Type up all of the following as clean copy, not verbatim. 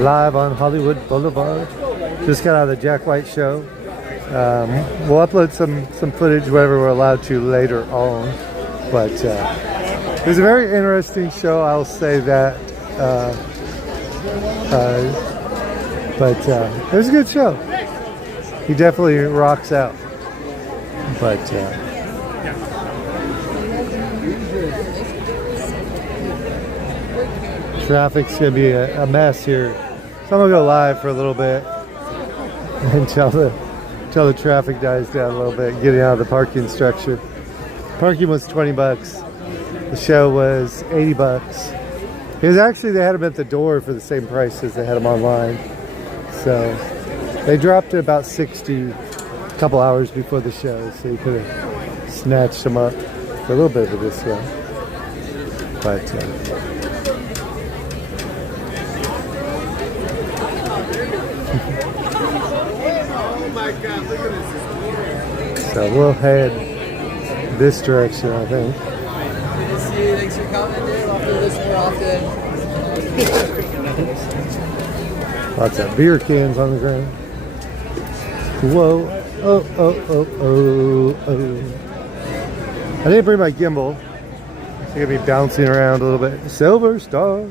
Live on Hollywood Boulevard. Just got out of the Jack White show. We'll upload some footage, whatever we're allowed to later on. But it was a very interesting show, I'll say that. But it was a good show. He definitely rocks out. But traffic's gonna be a mess here. So I'm gonna go live for a little bit until the traffic dies down a little bit, getting out of the parking structure. Parking was 20 bucks. The show was 80 bucks. It was actually, they had them at the door for the same price as they had them online. So they dropped to about 60 a couple hours before the show, so you could have snatched them up for a little bit of a discount. But so we'll head this direction, I think. Good to see you. Thanks for coming, dude. I'll do this more often. Lots of beer cans on the ground. Whoa. Oh. I didn't bring my gimbal. So I'm going to be bouncing around a little bit. Silver Star.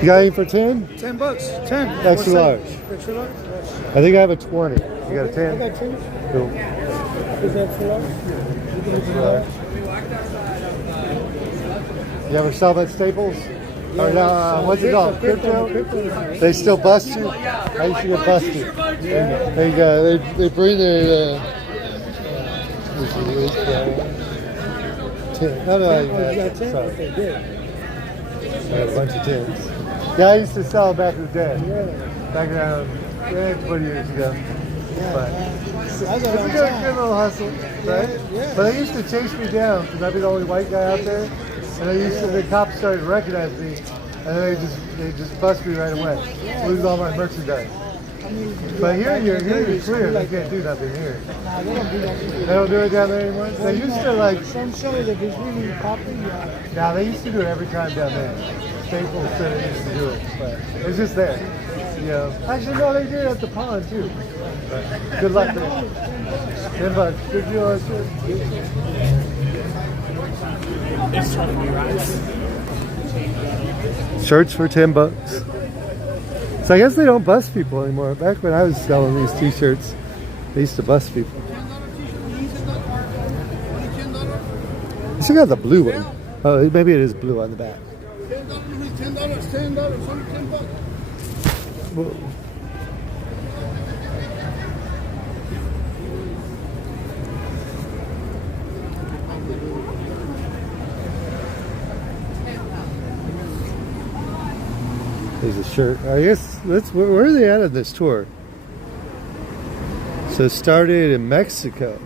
You got any for 10? 10 bucks. 10. Extra large. Extra large? I think I have a 20. You got a 10? I got 10. Cool. Is that extra large? You ever sell at Staples? Or what's it called? Crypto? They still bust you? I used to get busted. They bring their no, you got 10? Okay, good. I got a bunch of 10s. Yeah, I used to sell back in the day. Back around 20 years ago. But it's a good little hustle, right? Yeah. But they used to chase me down because I'd be the only white guy out there. And the cops started to recognize me, and they just bust me right away. Lose all my merchandise. But here you're clear. They can't do nothing here. They don't do it down there anymore. They used to like. Some shows if it's really popular. Now they used to do it every time down there. Staples said they used to do it, but it's just there. You know. Actually, no, they did at the pond too. But good luck there. 10 bucks. Good deal on shit. Shirts for 10 bucks. So I guess they don't bust people anymore. Back when I was selling these t-shirts, they used to bust people. You still got the blue one. Oh, maybe it is blue on the back. $10, $10, only 10 bucks. Whoa. There's a shirt. I guess where are they at on this tour? So it started in Mexico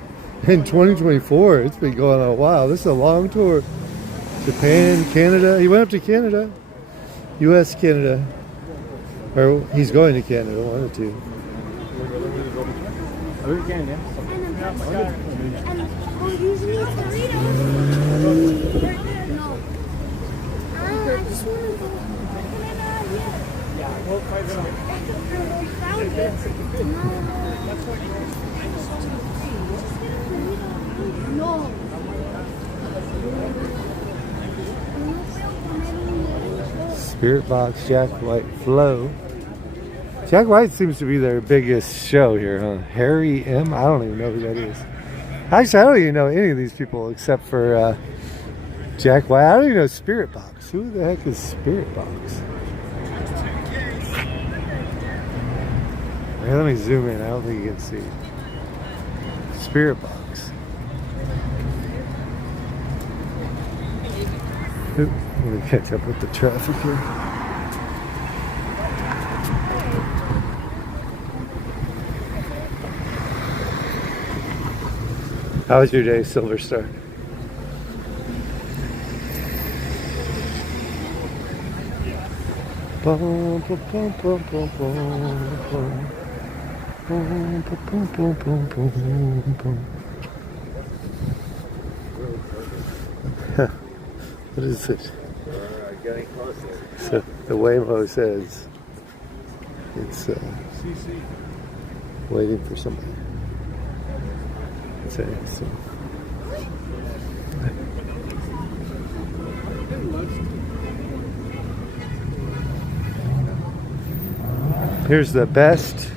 in 2024. It's been going on a while. This is a long tour. Japan, Canada. He went up to Canada. U.S., Canada. Or he's going to Canada, one or two. Spirit Box, Jack White, Flow. Jack White seems to be their biggest show here, huh? Harry M. I don't even know who that is. Actually, I don't even know any of these people except for Jack White. I don't even know Spirit Box. Who the heck is Spirit Box? Hey, let me zoom in. I don't think you can see. Spirit Box. Oop, let me catch up with the traffic here. How was your day, Silver Star? Bum, bum, bum, bum, bum, bum. Boom, boom, boom, boom, boom, boom. What is it? We're getting closer. So the Waymo says It's waiting for somebody. That's interesting. Here's the best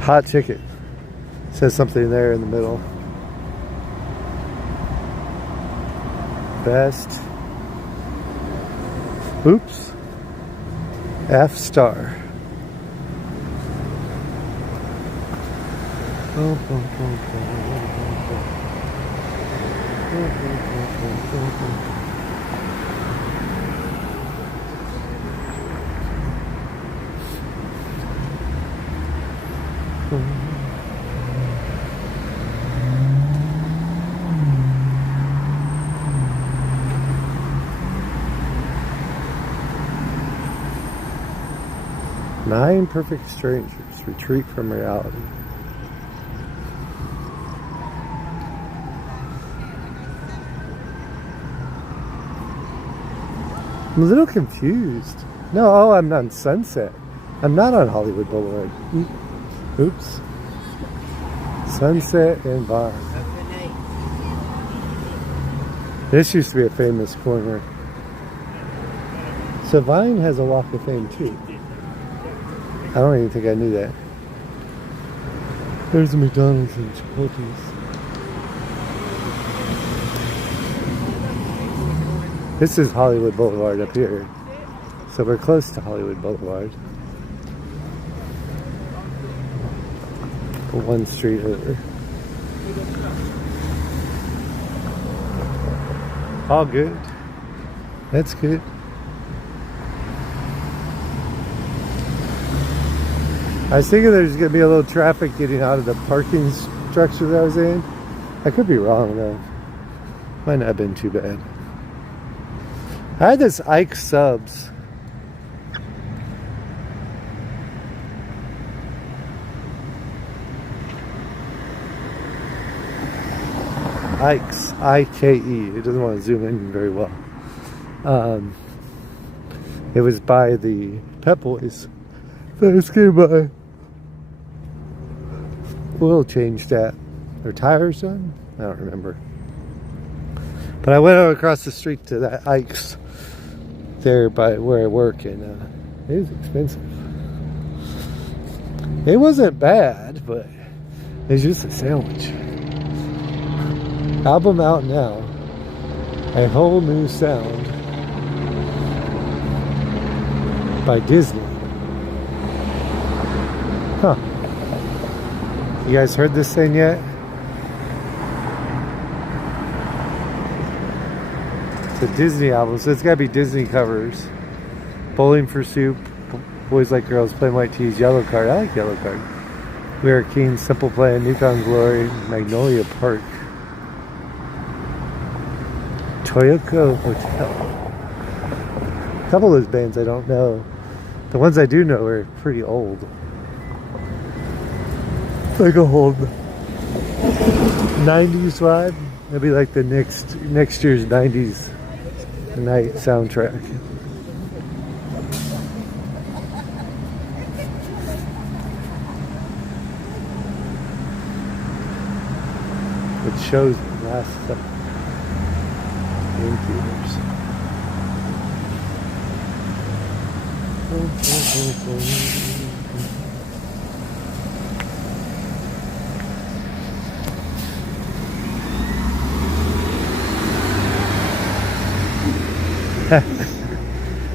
hot ticket. Says something there in the middle. Best. Oops. F star. Nine Perfect Strangers, Retreat from Reality. I'm a little confused. No, oh, I'm on Sunset. I'm not on Hollywood Boulevard. Oops. Sunset and Vine. This used to be a famous corner. So Vine has a Walk of Fame too. I don't even think I knew that. There's a McDonald's and Chipotle's. This is Hollywood Boulevard up here. So we're close to Hollywood Boulevard. One street over. All good. That's good. I was thinking there's going to be a little traffic getting out of the parking structure that I was in. I could be wrong though. Might not have been too bad. I had this Ike Subs. Ike's, I-K-E. It doesn't want to zoom in very well. It was by the Pep Boys. That just came by. Oil changed at. Their tires done? I don't remember. But I went across the street to that Ike's there by where I work, and it was expensive. It wasn't bad, but it's just a sandwich. Album out now. A Whole New Sound by Disney. Huh. You guys heard this thing yet? It's a Disney album, so it's gotta be Disney covers. Bowling for Soup, Boys Like Girls, Plain White Tees, Yellow Card. I like Yellow Card. We Are Keen, Simple Plan, New Found Glory, Magnolia Park, Toyoko Hotel. A couple of those bands I don't know. The ones I do know are pretty old. Like a whole 90s vibe. It'll be like the next year's 90s night soundtrack. It shows the last stuff in theaters.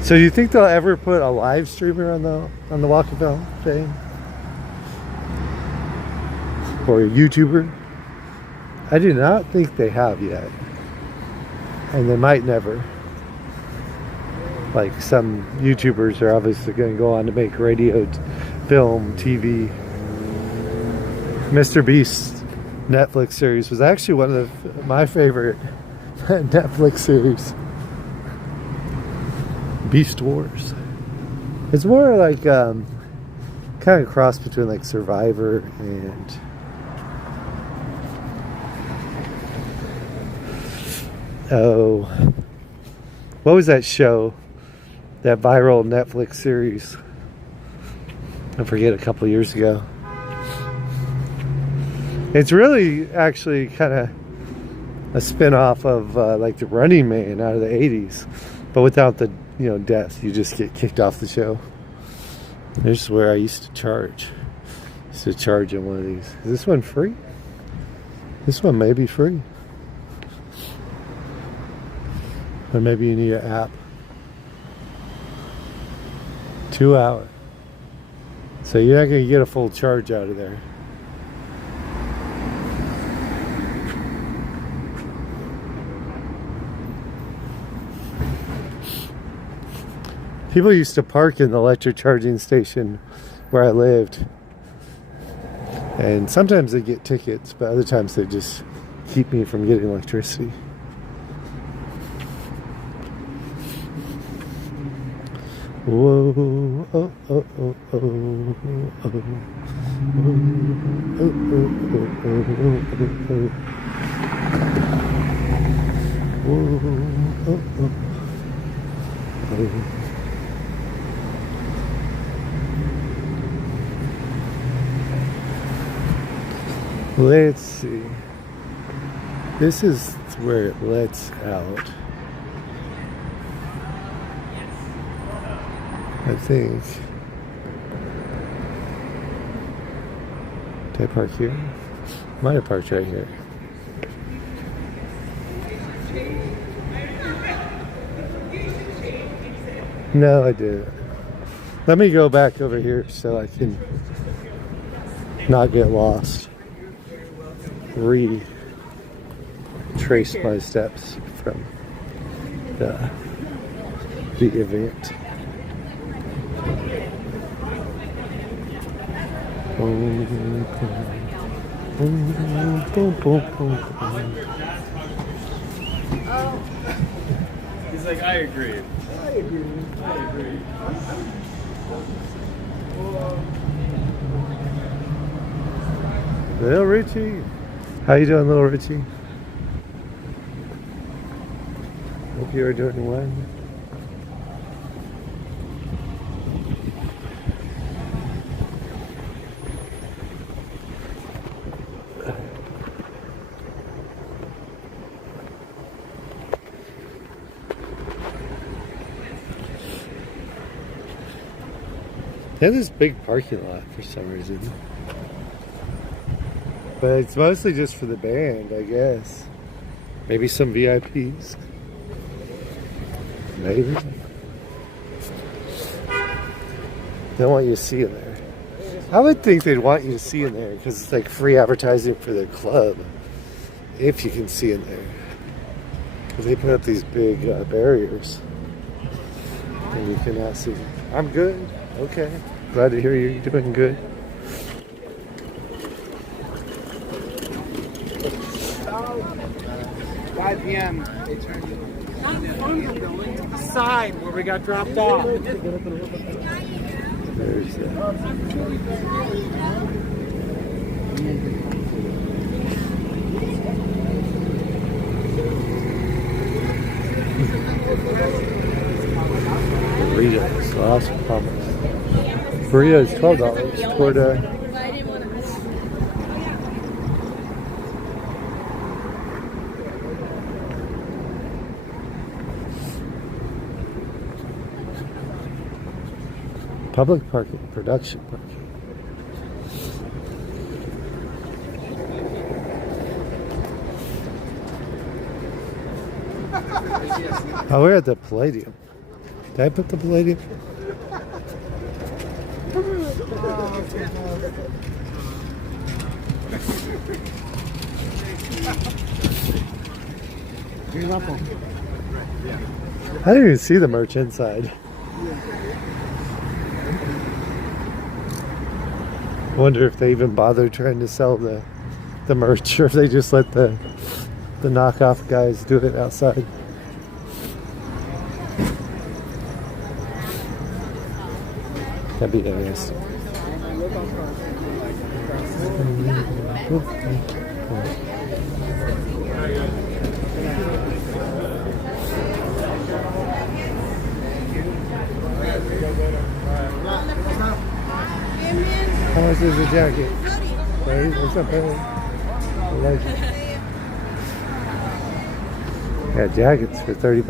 So do you think they'll ever put a live streamer on the Walk of Fame? Or a YouTuber? I do not think they have yet. And they might never. Like some YouTubers are obviously going to go on to make radio, film, TV. Mr. Beast's Netflix series was actually one of my favorite Netflix series. Beast Wars. It's more like kind of a cross between like Survivor and what was that show? That viral Netflix series I forget, a couple years ago. It's really actually kind of a spin-off of like the Running Man out of the 80s, but without the, you know, death. You just get kicked off the show. This is where I used to charge. Used to charge in one of these. Is this one free? This one may be free. Or maybe you need an app. 2 hours. So you're not going to get a full charge out of there. People used to park in the electric charging station where I lived. And sometimes they get tickets, but other times they just keep me from getting electricity. Whoa, oh, oh, oh, oh, oh, oh, oh, oh, oh, oh. Let's see. This is where it lets out. I think. Did I park here? Might have parked right here. No, I didn't. Let me go back over here so I can not get lost. Retrace my steps from the event. He's like, I agree. I agree. I agree. Little Richie. How you doing, little Richie? Hope you are doing well. They have this big parking lot for some reason. But it's mostly just for the band, I guess. Maybe some VIPs. Maybe. They want you to see in there. I would think they'd want you to see in there because it's like free advertising for their club. If you can see in there. Because they put up these big barriers. And you cannot see. I'm good. Okay. Glad to hear you're doing good. PM. They turned not from the building to the side where we got dropped off. There's that. Burritos, awesome hummus. Burrito is $12 toward public parking, production parking. Oh, we're at the Palladium. Did I put the Palladium? You're welcome. I didn't even see the merch inside. I wonder if they even bother trying to sell the merch, or if they just let the knockoff guys do it outside. That'd be interesting. How much is the jacket? 30. What's up, baby? I like it. Yeah, jackets for $30.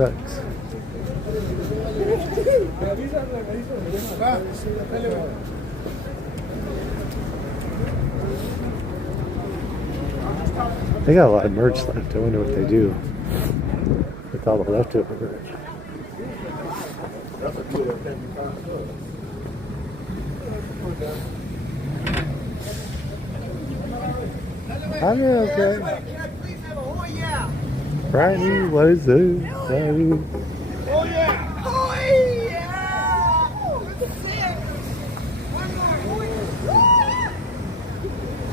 They got a lot of merch left. I wonder what they do with all the leftover merch. I'm okay. Friday, what is this? Friday. Oh yeah! Oh yeah!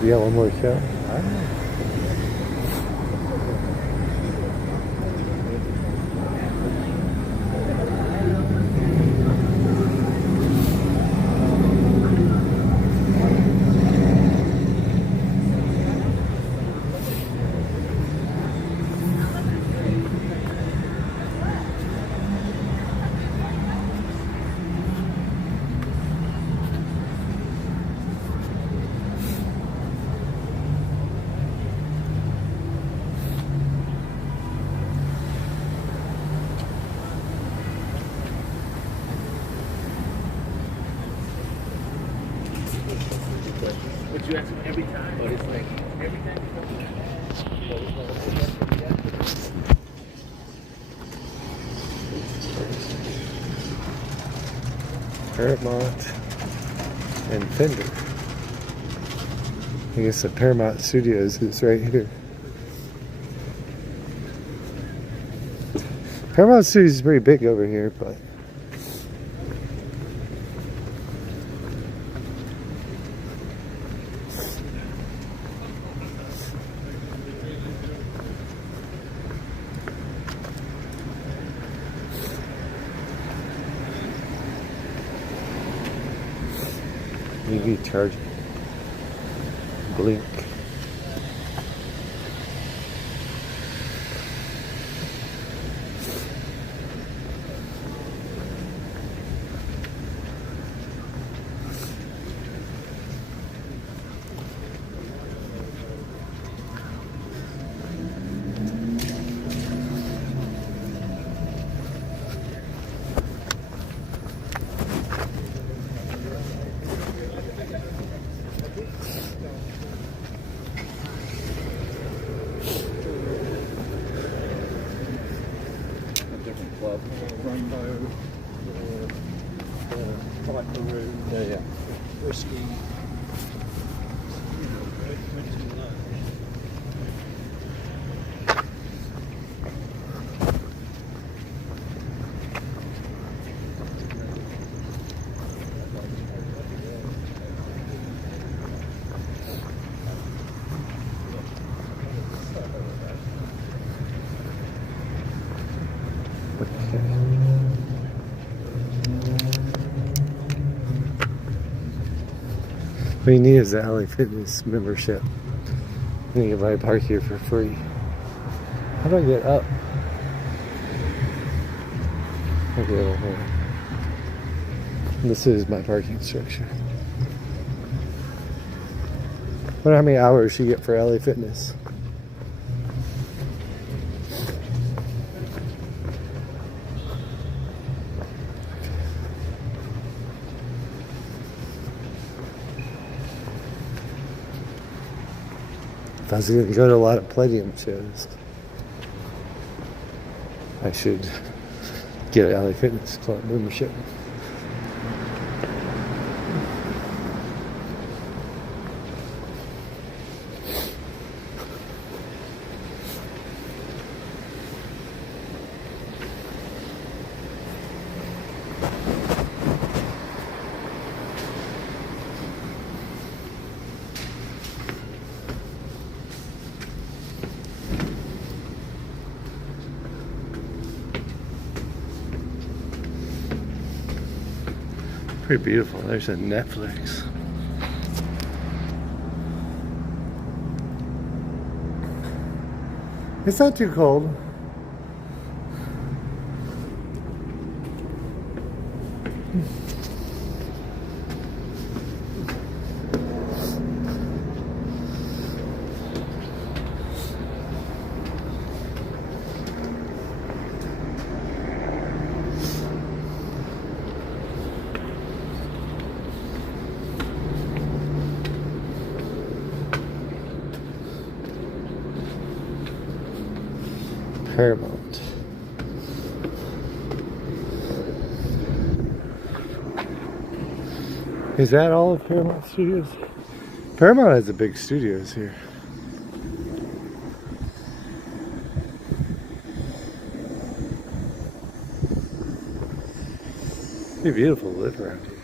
You got one more show? All right. But you ask him every time, but it's like every time Paramount and Fender. I guess the Paramount Studios is right here. Paramount Studios is pretty big over here, but EV charging. Blink. Rainbow, Viper Room, Whiskey. What you need is the LA Fitness membership. And you can buy a park here for free. How do I get up? Okay, over here. This is my parking structure. I wonder how many hours you get for LA Fitness. If I was going to go to a lot of Palladium shows, I should get an LA Fitness Club membership. Pretty beautiful. There's a Netflix. It's not too cold. Paramount. Is that all of Paramount Studios? Paramount has the big studios here. It'd be beautiful to live around here.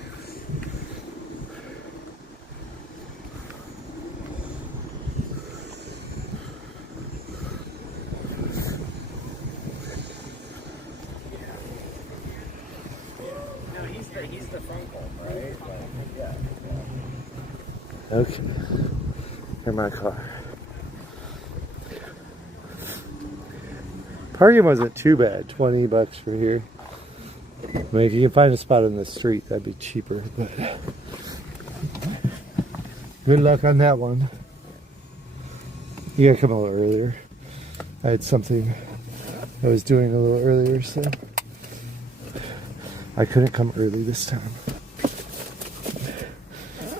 No, he's the front home, right? Yeah. Okay. In my car. Parking wasn't too bad. $20 for here. I mean, if you can find a spot in the street, that'd be cheaper. But good luck on that one. You gotta come a little earlier. I had something I was doing a little earlier, so I couldn't come early this time.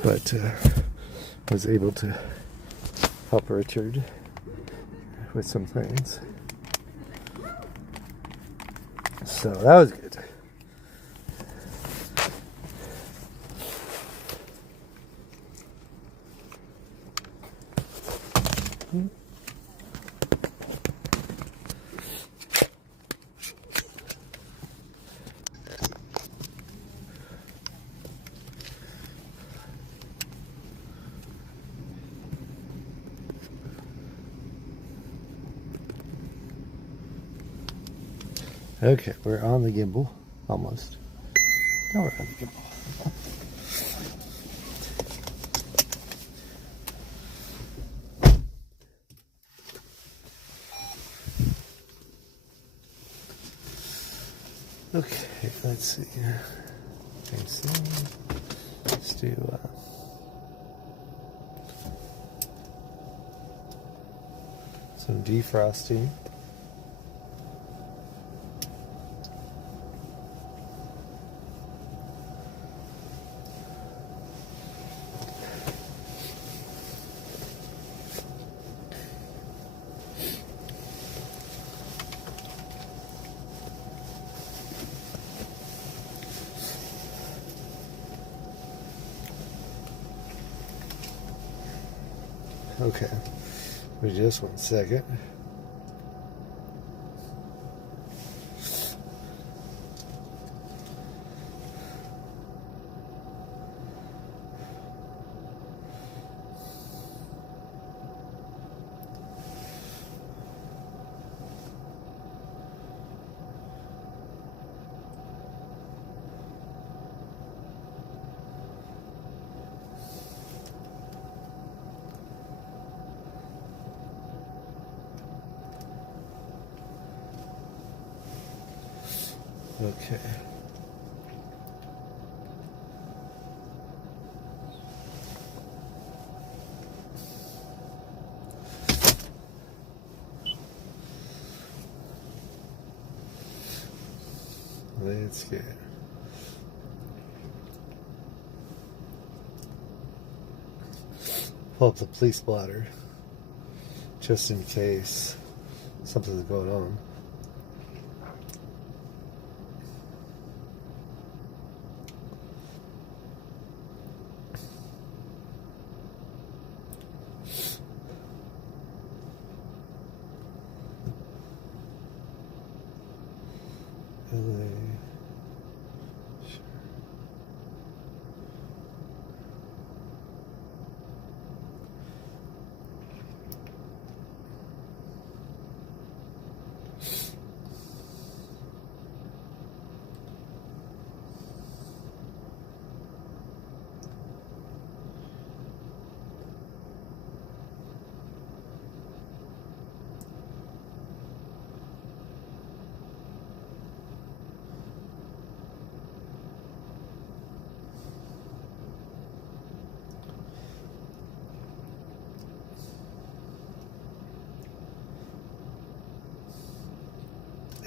But was able to help Richard with some things. So that was good. Okay, we're on the gimbal. Almost. Now we're on the gimbal. Okay, let's see. Let's do some defrosting. Okay, for just 1 second. Okay. Let's get pull up the police blotter just in case something's going on. LA.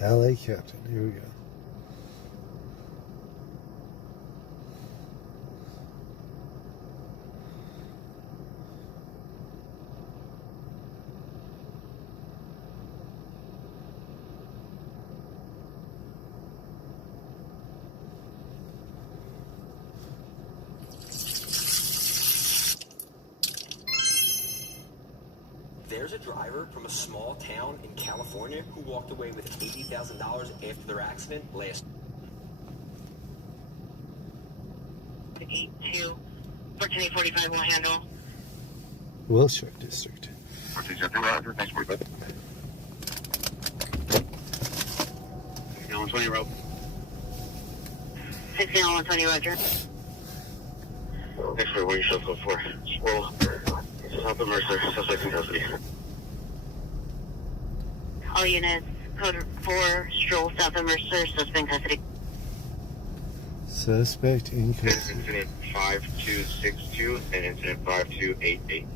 LA Captain, here we go. There's a driver from a small town in California who walked away with $80,000 after their accident last. 82, 1445 will handle. Wilshire District. 1470, Roger. Thanks for that. 120, route. 16 on 120, Roger. Next way, where you shall go for? Swirl. South of Mercer, suspect in custody. All units, code 4, stroll south of Mercer, suspect in custody. Suspect in This is custody. incident 5262 and incident 5288.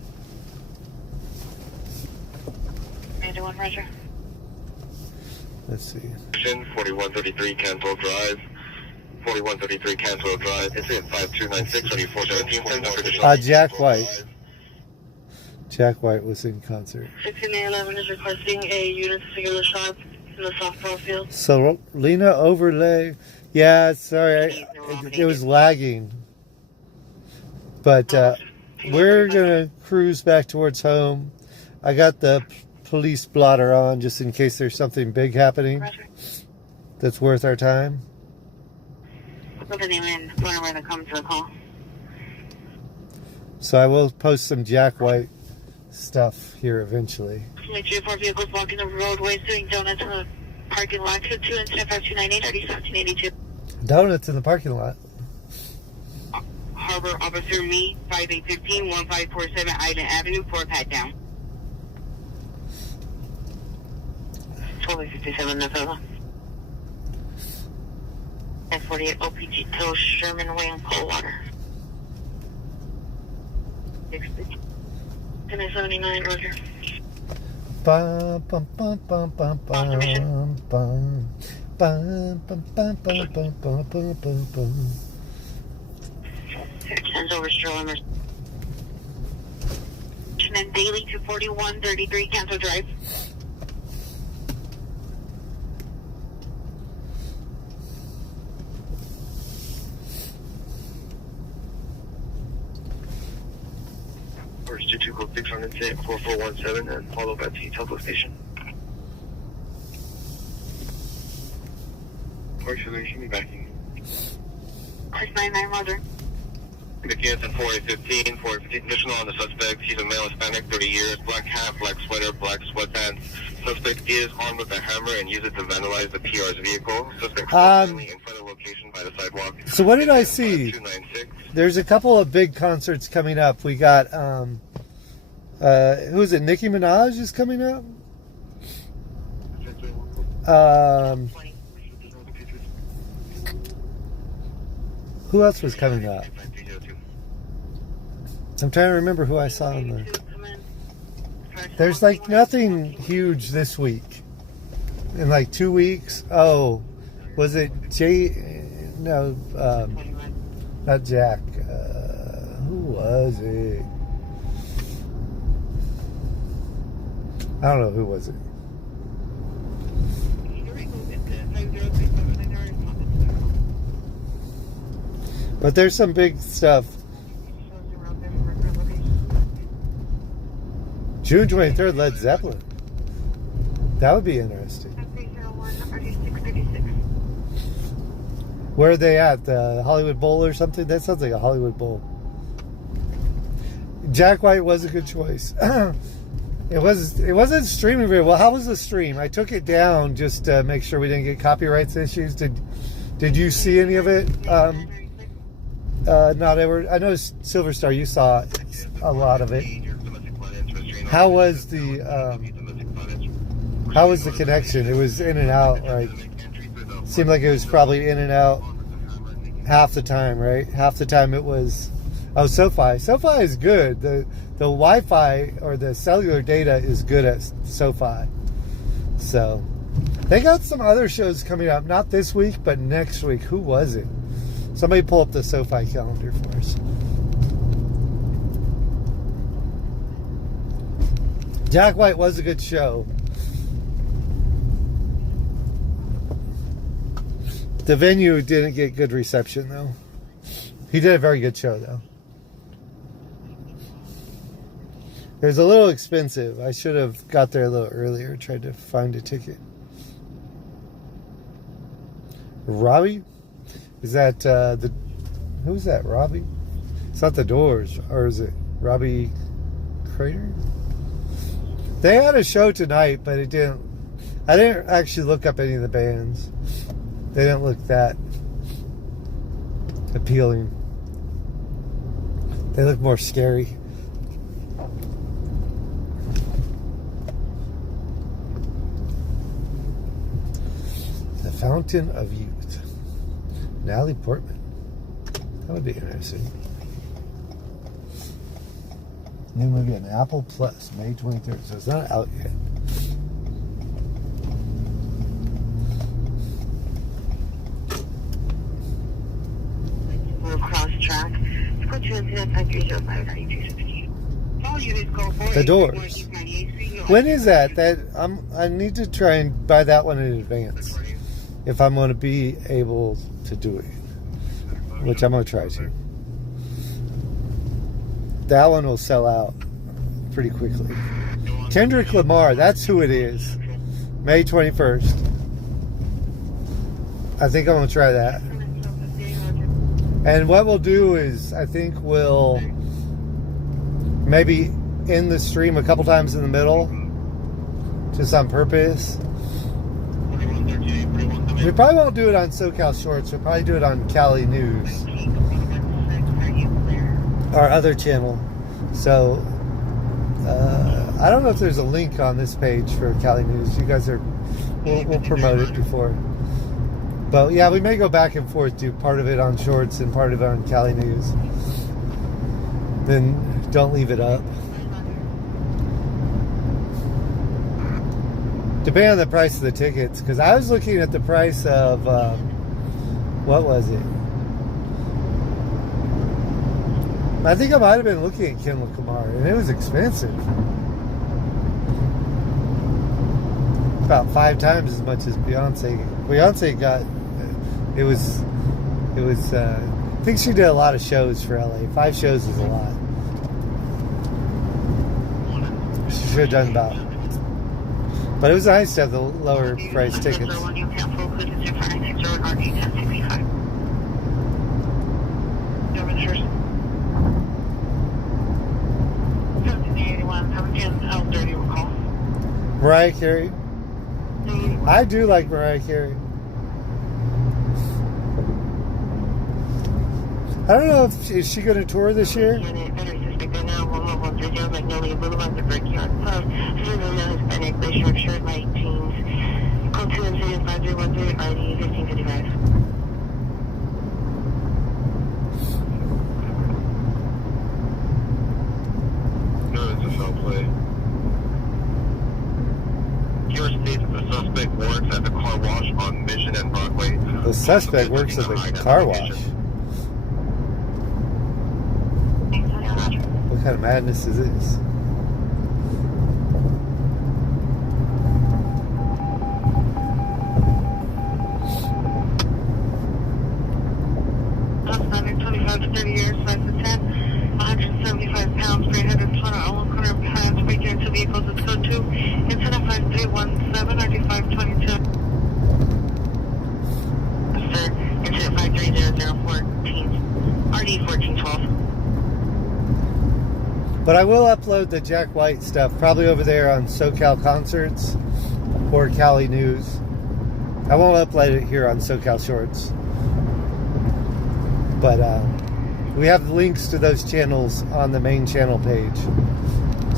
91, Roger. Let's see. 4133 Cantwell Drive. 4133 Cantwell Drive. Incident 5296, 2417. Jack White. Jack White was in concert. 1611 is requesting a unit to singular shot in the softball field. So Lena overlay. Yeah, sorry, it was lagging. But we're gonna cruise back towards home. I got the police blotter on just in case there's something big happening Roger. that's worth our time. Put the name in whenever they come to the call. So I will post some Jack White stuff here eventually. Make sure 4 vehicles blocking the roadways doing donuts in the parking lot. 2 incident 5298, 1782. Donuts in the parking lot. Harbor Officer Me, 5815, 1547 Island Avenue, 4 pat down. 1257 Novella. X48 OPG Tow Sherman Way in Coldwater. 1079, Roger. Bum, bum, bum, bum, bum, bum, bum. Bum, bum, bum, bum, bum, bum, bum, bum, bum. Sends over Strollers. And then Daily 24133 Cancel Drive. First 2206 on incident 4417 and follow by T Telco Station. Acceleration be backing. 699 Roger. The KS at 4815, 415 additional on the suspect. He's a male Hispanic, 30 years, black hat, black sweater, black sweatpants. Suspect is armed with a hammer and used it to vandalize the PR's vehicle. Suspect currently in front of the location by the sidewalk. So what did I see? 296. There's a couple of big concerts coming up. We got who is it? Nicki Minaj is coming up. Who else was coming up? I'm trying to remember who I saw in the. There's like nothing huge this week. In like 2 weeks. Oh, was it Jay? No, not Jack. Who was it? I don't know who was it. But there's some big stuff. June 23rd, Led Zeppelin. That would be interesting. Where are they at? The Hollywood Bowl or something? That sounds like a Hollywood Bowl. Jack White was a good choice. It wasn't streaming very well. How was the stream? I took it down just to make sure we didn't get copyrights issues. Did you see any of it? Not ever. I know Silver Star, you saw a lot of it. How was the connection? It was in and out, like seemed like it was probably in and out half the time, right? Half the time it was SoFi. SoFi is good. The Wi-Fi or the cellular data is good at SoFi. So they got some other shows coming up, not this week, but next week. Who was it? Somebody pull up the SoFi calendar for us. Jack White was a good show. The venue didn't get good reception, though. He did a very good show, though. It was a little expensive. I should have got there a little earlier, tried to find a ticket. Robbie? Is that who's that, Robbie? It's not the Doors, or is it Robbie Crater? They had a show tonight, but I didn't actually look up any of the bands. They didn't look that appealing. They look more scary. The Fountain of Youth. Natalie Portman. That would be interesting. New movie on Apple Plus, May 23rd. So it's not out yet. Move cross track. Score 209-5305-9260. All units go forward. The Doors. When is that? I need to try and buy that one in advance if I'm going to be able to do it, which I'm going to try to. That one will sell out pretty quickly. Kendrick Lamar, that's who it is. May 21st. I think I'm going to try that. And what we'll do is, I think we'll maybe end the stream a couple times in the middle, just on purpose. We probably won't do it on SoCal Shorts. We'll probably do it on Cali News, our other channel. So I don't know if there's a link on this page for Cali News. You guys we'll promote it before. But yeah, we may go back and forth, do part of it on Shorts and part of it on Cali News. Then don't leave it up. Depending on the price of the tickets, because I was looking at the price of what was it? I think I might have been looking at Kendrick Lamar, and it was expensive. About 5 times as much as Beyonce. Beyonce got it was. I think she did a lot of shows for LA. 5 shows is a lot. She should have done about. But it was nice to have the lower price tickets. Mariah Carey. I do like Mariah Carey. I don't know if is she going to tour this year. The suspect works at the car wash. What kind of madness is this? Under 25 to 30 years, 5 to 10, 175 pounds, 300 ton, all corner plans, breaking into vehicles at code 2, incident 5317, RD522. Sir, incident 530014, RD1412. But I will upload the Jack White stuff probably over there on SoCal Concerts or Cali News. I won't upload it here on SoCal Shorts. But we have links to those channels on the main channel page.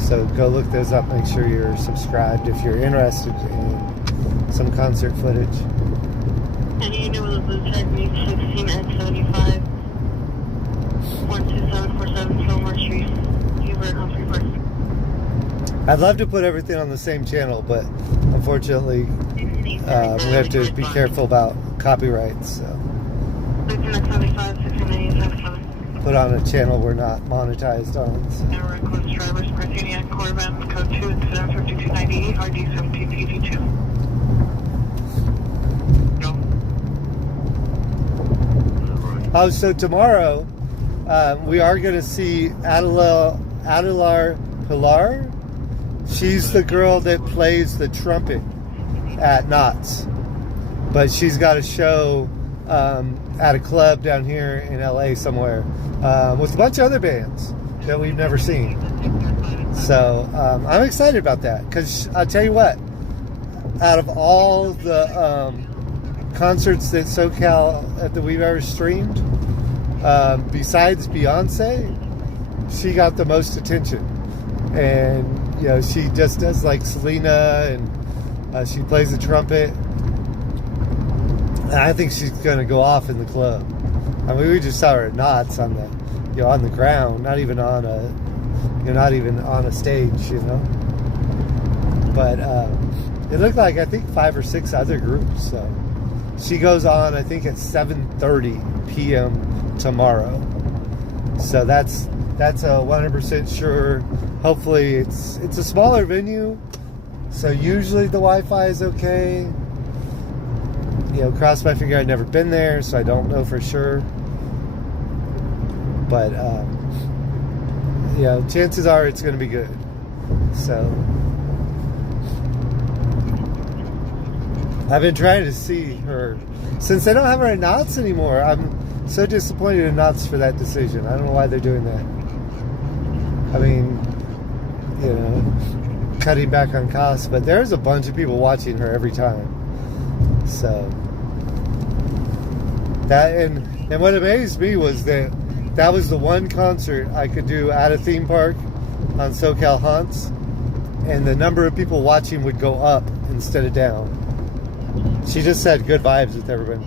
So go look those up. Make sure you're subscribed if you're interested in some concert footage. And you know the blue tag needs 16 and 75. 12747 Fillmore Street. I'd love to put everything on the same channel, but unfortunately we have to be careful about copyrights. So put on a channel we're not monetized on. So. Drivers, Martinian, Corban, code 2, incident 5298, RD 1782. Oh, so tomorrow we are going to see Adelar Pilar. She's the girl that plays the trumpet at Knott's. But she's got a show at a club down here in LA somewhere with a bunch of other bands that we've never seen. So I'm excited about that because I'll tell you what, out of all the concerts that SoCal that we've ever streamed, besides Beyonce, she got the most attention. And you know, she just does like Selena, and she plays the trumpet. And I think she's gonna go off in the club. I mean, we just saw her at Knott's on the, on the ground, not even on a stage, But it looked like, I think, 5 or 6 other groups. So she goes on, I think, at 7:30 p.m. tomorrow. So that's a 100% sure. Hopefully, it's a smaller venue, so usually the Wi-Fi is okay. Cross my finger. I've never been there, so I don't know for sure. But chances are it's going to be good. So I've been trying to see her since they don't have her at Knott's anymore. I'm so disappointed in Knott's for that decision. I don't know why they're doing that. I mean, cutting back on costs, but there's a bunch of people watching her every time. So that, and what amazed me was that was the one concert I could do at a theme park on SoCal Haunts, and the number of people watching would go up instead of down. She just had good vibes with everybody.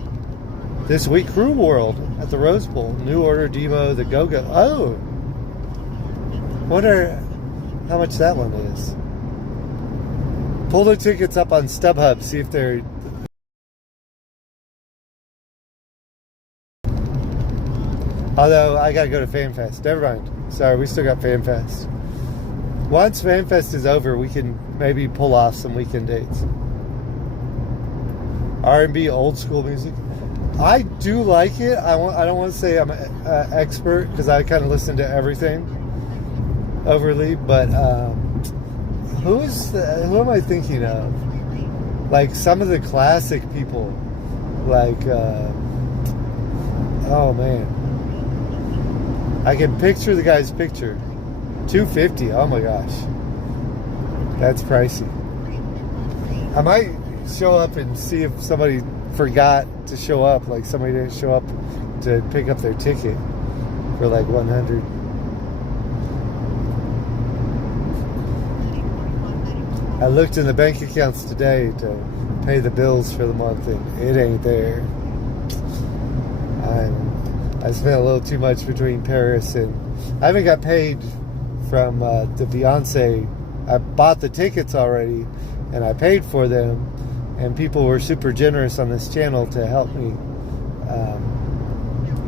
This week, Crew World at the Rose Bowl, New Order, Demo, the Go-Go. Oh, wonder how much that one is. Pull the tickets up on StubHub, see if they're... Although, I gotta go to FanFest. Never mind. Sorry, we still got FanFest. Once FanFest is over, we can maybe pull off some weekend dates. R&B, old school music. I do like it. I don't want to say I'm an expert, because I kind of listen to everything overly, but who am I thinking of? Like some of the classic people, like oh man, I can picture the guy's picture. $250. Oh my gosh, that's pricey. I might show up and see if somebody forgot to show up, like somebody didn't show up to pick up their ticket for like $100. I looked in the bank accounts today to pay the bills for the month, and it ain't there. I spent a little too much between Paris, and I haven't got paid from the Beyonce. I bought the tickets already, and I paid for them, and people were super generous on this channel to help me.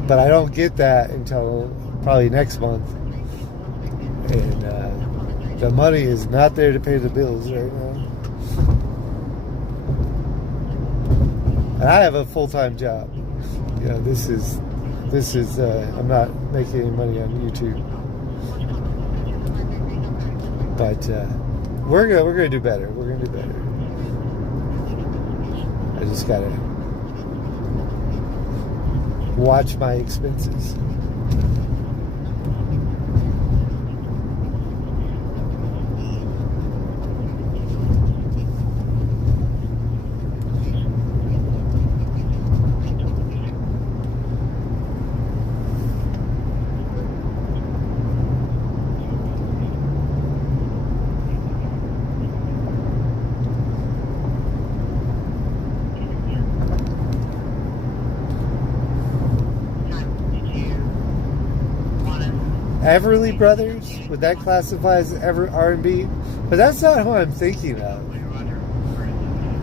But I don't get that until probably next month, and the money is not there to pay the bills right now. And I have a full-time job. This is I'm not making any money on YouTube. But we're gonna do better. We're gonna do better. I just gotta watch my expenses. Everly Brothers, would that classify as R&B? But that's not who I'm thinking of.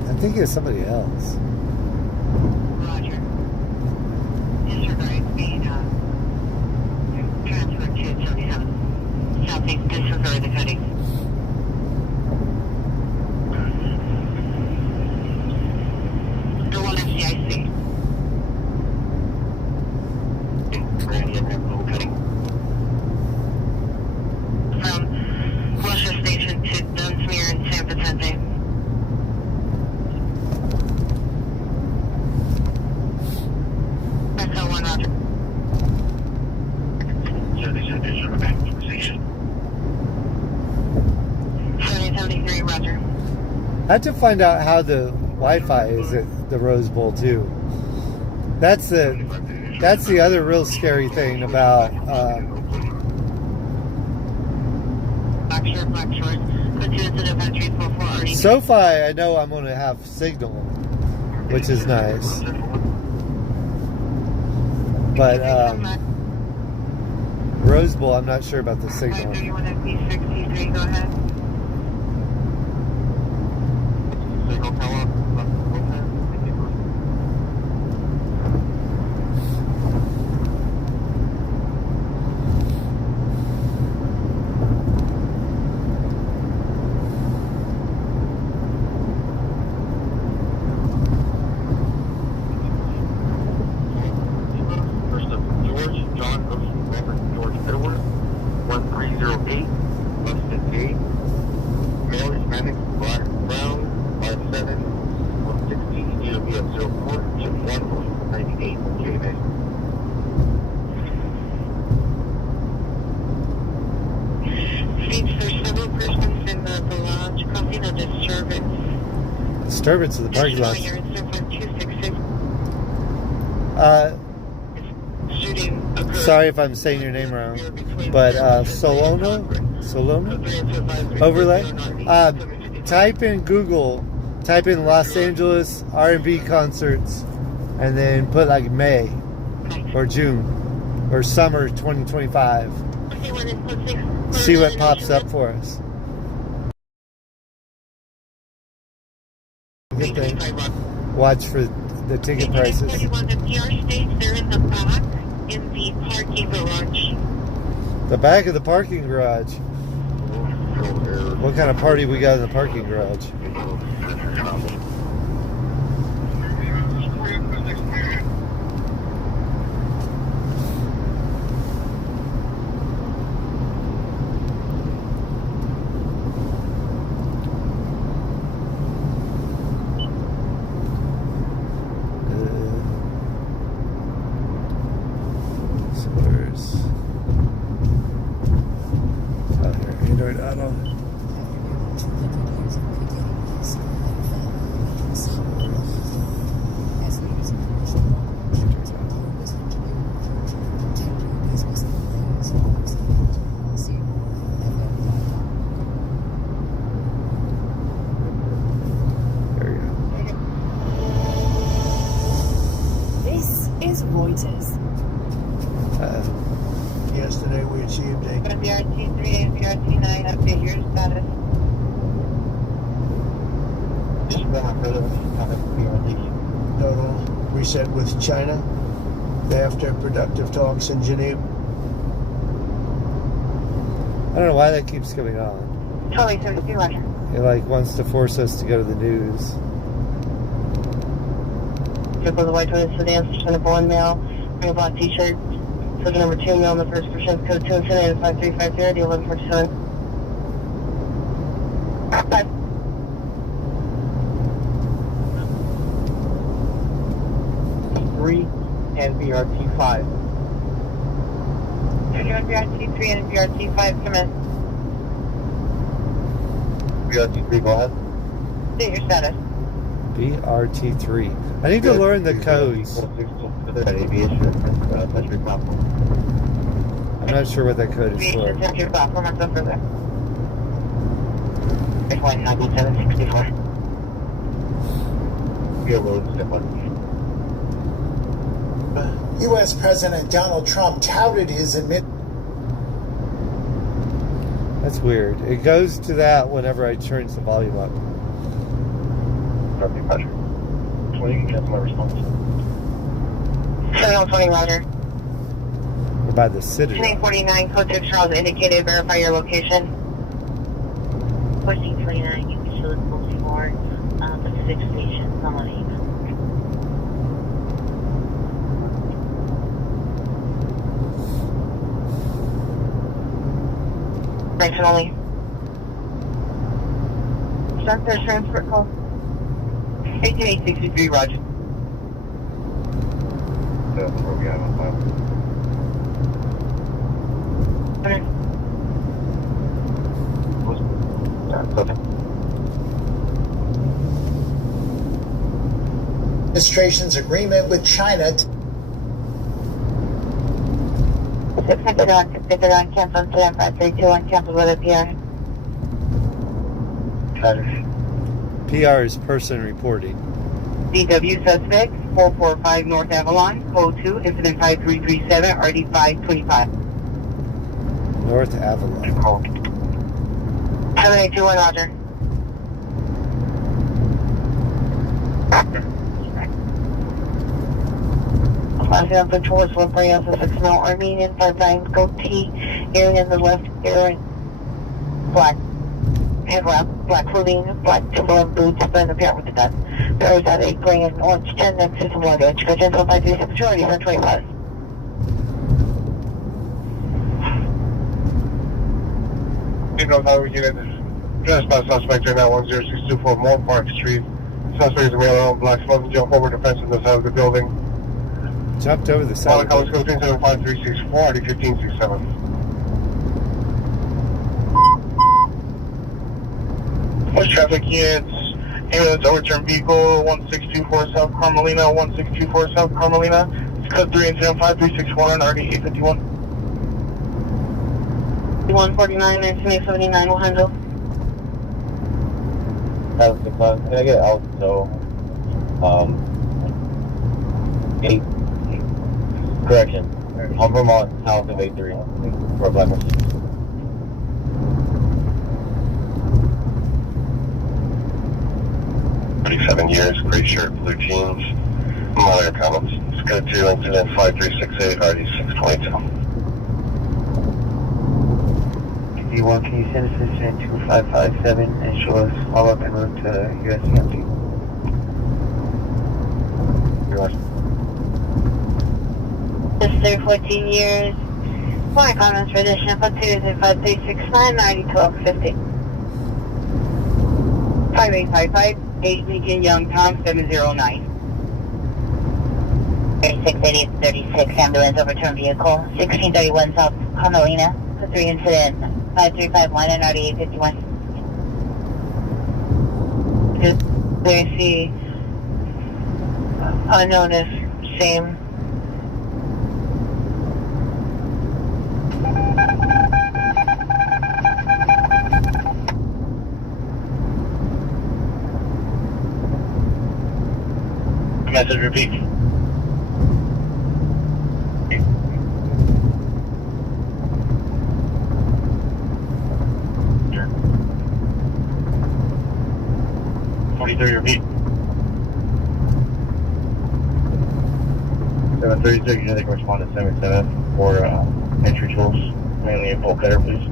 I'm thinking of somebody else. Roger. Disregard being transferred to 77 Southeast. Disregard the cutting. The one FCIC. From I have to find out how the Wi-Fi is at the Rose Bowl too. That's the other real scary thing about SoFi. I know I'm going to have signal, which is nice. But Rose Bowl, I'm not sure about the signal. Go ahead. First up, George, John, Robert, George, Edward, 1308, less than 8. Male, Hispanic, black, brown, 5'7", 160, EOB of 04, chip 1, 98, JMA. States there's several persons in the lodge causing a disturbance. Disturbance of the parking lot. You're in 266. Shooting occurred. Sorry if I'm saying your name wrong, but Solona overlay. Type in Google, type in Los Angeles R&B concerts, and then put like May or June or summer 2025. See what pops up for us. Good thing. Watch for the ticket prices. The PR states they're in the back in the parking garage. The back of the parking garage. What kind of party we got in the parking garage? Android Auto. This is Reuters. Yesterday we achieved a BRT 3 and BRT 9, update your status. total reset with China after productive talks in Geneva. I don't know why that keeps coming on. Totally 72, Roger. It like wants to force us to go to the news. Triple the white toilet sedan, percent of one male, green black t-shirt, soldier number 2 male in the first percent, code 2 incident 5350, the 1147. 3 and BRT 5. BRT 3 and BRT 5, come in. BRT 3, go ahead. State your status. BRT3. I need to learn the codes. I'm not sure what that code is for. Aviation your platform, I'll go further. X1 9764. U.S. President Donald Trump touted his That's weird. It goes to that whenever I turn the volume up. Copy, Roger. 20, you can cancel my response. 720, Roger. Or by the Citadel. 1049, code 6 Charles indicated, verify your location. 1429, you can show it before the 6 stations on the Mention only. Start their transport call. 18863, Roger. That's where we have on file. Okay. administration's agreement with China. 651, cancel incident 5321, cancel weather PR. PR is person reporting. DW suspect 445 North Avalon, code 2, incident 5337, RD 525. North Avalon. 7821, Roger. Class control is 1.6 mil Armenian 59 goat T, airing in the left airing. Black handwrap, black clothing, black Timberland boots, burn the PR with the gun. There was at 8 grand, orange 10, next system luggage. Go gentle 536, majority 125. How we get in? Trespass suspect right now, 10624 Moore Park Street. Suspect is a male on black smoking, jump over the fence on the side of the building. Jumped over the side. Call code 375-364, RD 1567. West traffic units, ambulance overturned vehicle 1624 South Carmelina, 1624 South Carmelina. It's code 3 incident 5361, RD 851. 149, 1979 will handle. Can I get out? So, 8. Correction. On Vermont, south of 83. For a black person. Years, gray shirt, blue jeans. Minor comments. It's code 2 incident 5368, RD 622. D1, can you send us this in 2557 and show us follow up en route to USCMC? This is 14 years. My comments for this sample 2 is 5369, 901250. 5855, 8 Lincoln Youngtown 709. 3680-36 ambulance overturned vehicle, 1631 South Carmelina, 3 incident, 5351 and RD 851. They see unknown as same. Message repeat. Sure. 43 repeat. 736, you know they correspond to 77 for entry tools, mainly a bolt cutter, please.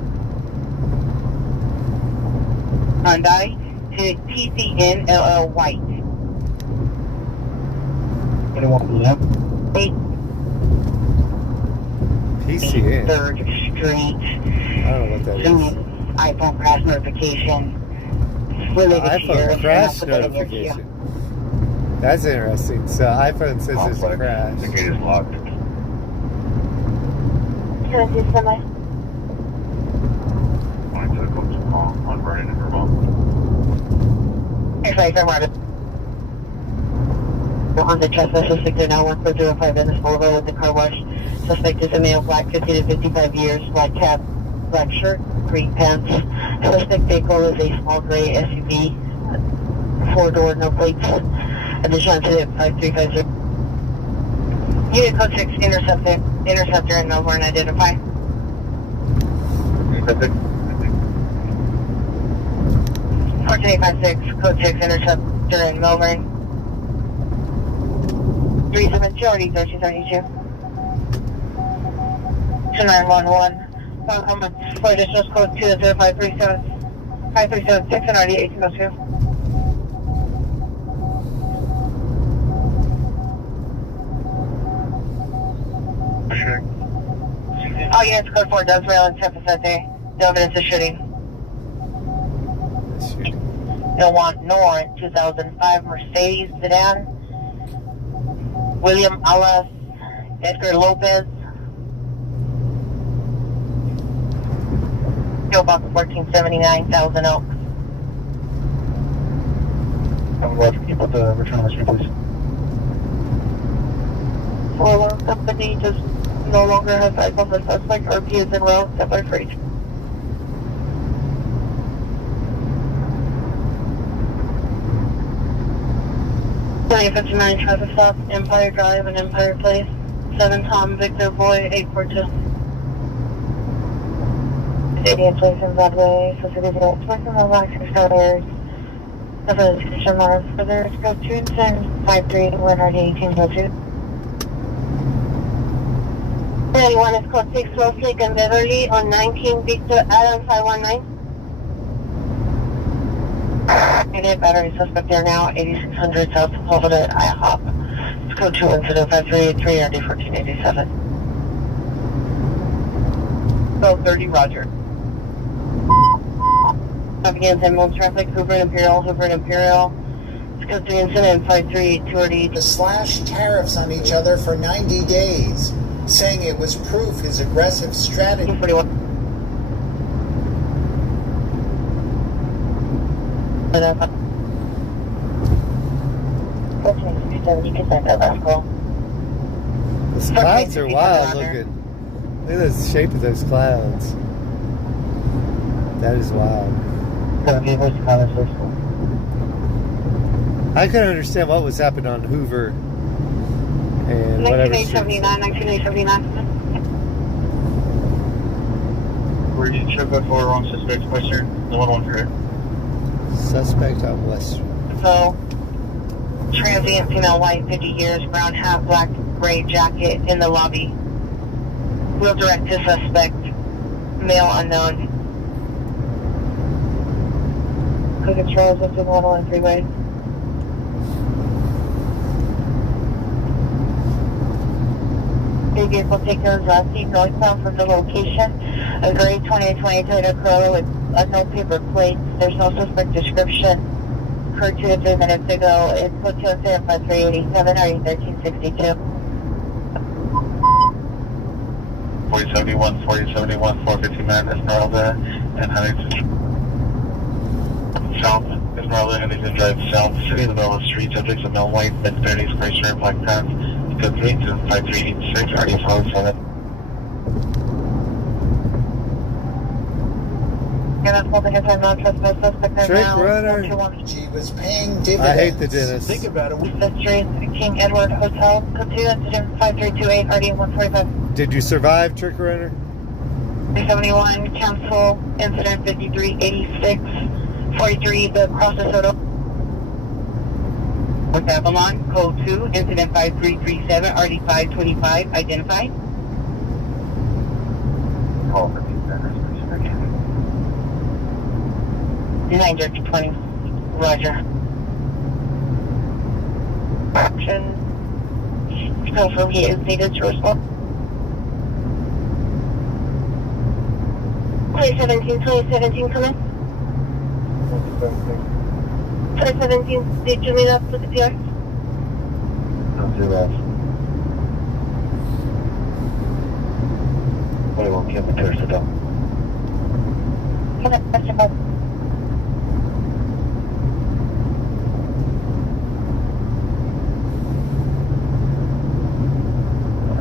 Hyundai to TCN LL White. 21 blue lamp. 8 PCN. 3rd Street. I don't know what that is. iPhone crash notification. Related to iPhone yours, crash and I'll put that in your queue. notification. That's interesting. So iPhone says it's a crash. The gate is locked. Can I do semi? Going to the coach call on Vernon and Vermont. If I on the trespass suspect are now 1405 Venice Boulevard with the car wash. Suspect is a male, black, 50 to 55 years, black cap, black shirt, green pants. Suspect vehicle is a small gray SUV, 4-door, no plates. Additional incident 5350. Unit code 6, interceptor in Melbourne, identify. 14856, code 6, interceptor in Melbourne. 37 majority 1332. 2911. Phone comments for additional code 20537 5376 and RD 1802. All units code 4 does rail and tempest that day. No evidence of shooting. No want nor 2005 Mercedes sedan. William Alas, Edgar Lopez. Still about 1479,000 Oaks. Roger, can you put the return on the screen, please? 4 loan company just no longer has eyes on the suspect. RP is en route, step by freight. Twenty 59 traffic stop, Empire Drive and Empire Place. 7 Tom Victor Boy 842. City Place in Broadway, so City Place in the Black 6 Towers. The station mark for their scope 2 and 53 1RD 1802. 31 is code 6 West Lake and Beverly on 19 Victor Adam 519. Unit battery suspect there now, 8600 South Blvd IHOP. It's code 2 incident 5383 RD 1487. 1230 Roger. Against Emerald traffic, Hoover and Imperial. It's code 3 incident 538 To slash tariffs on each other for 90 days, saying it was proof his aggressive strategy. 241. Those clouds are wild looking. Look at the shape of those clouds. That is wild. I couldn't understand what was happening on Hoover and whatever. 1979. Were you check out for wrong suspect Western? The 113. Suspect on Western. So, transient female, white, 50 years, brown hat, black, gray jacket in the lobby. We'll direct to suspect, male unknown. Controls up to 101 freeway. The vehicle taken east northbound from the location. A gray 2020 Toyota Corolla with no paper plates. There's no suspect description. Occurred 2 to 3 minutes ago. It's put to a 5387 or 1362. 4071, 450 Esmeralda, and Huntington. South Esmeralda, Huntington Drive, South, City in the middle of the street, subjects of male white, mid-30s, gray shirt, black pants, code 3 to 5386, RD 407. Trick runner. She was paying dividends. I hate the dentist. Think about it. The street, King Edward Hotel, code 2, incident 5328, RD 145. Did you survive, Trick runner? 371, cancel, incident 5386, 43, the process photo. Babylon, code 2, incident 5337, RD 525, identified. Call for 2 centers, 920, Roger. Action. Confirm he is needed to respond. 2017, come in. 2017, did you meet up with the PR? Not too bad. 21 kilometers to go. Can I question about?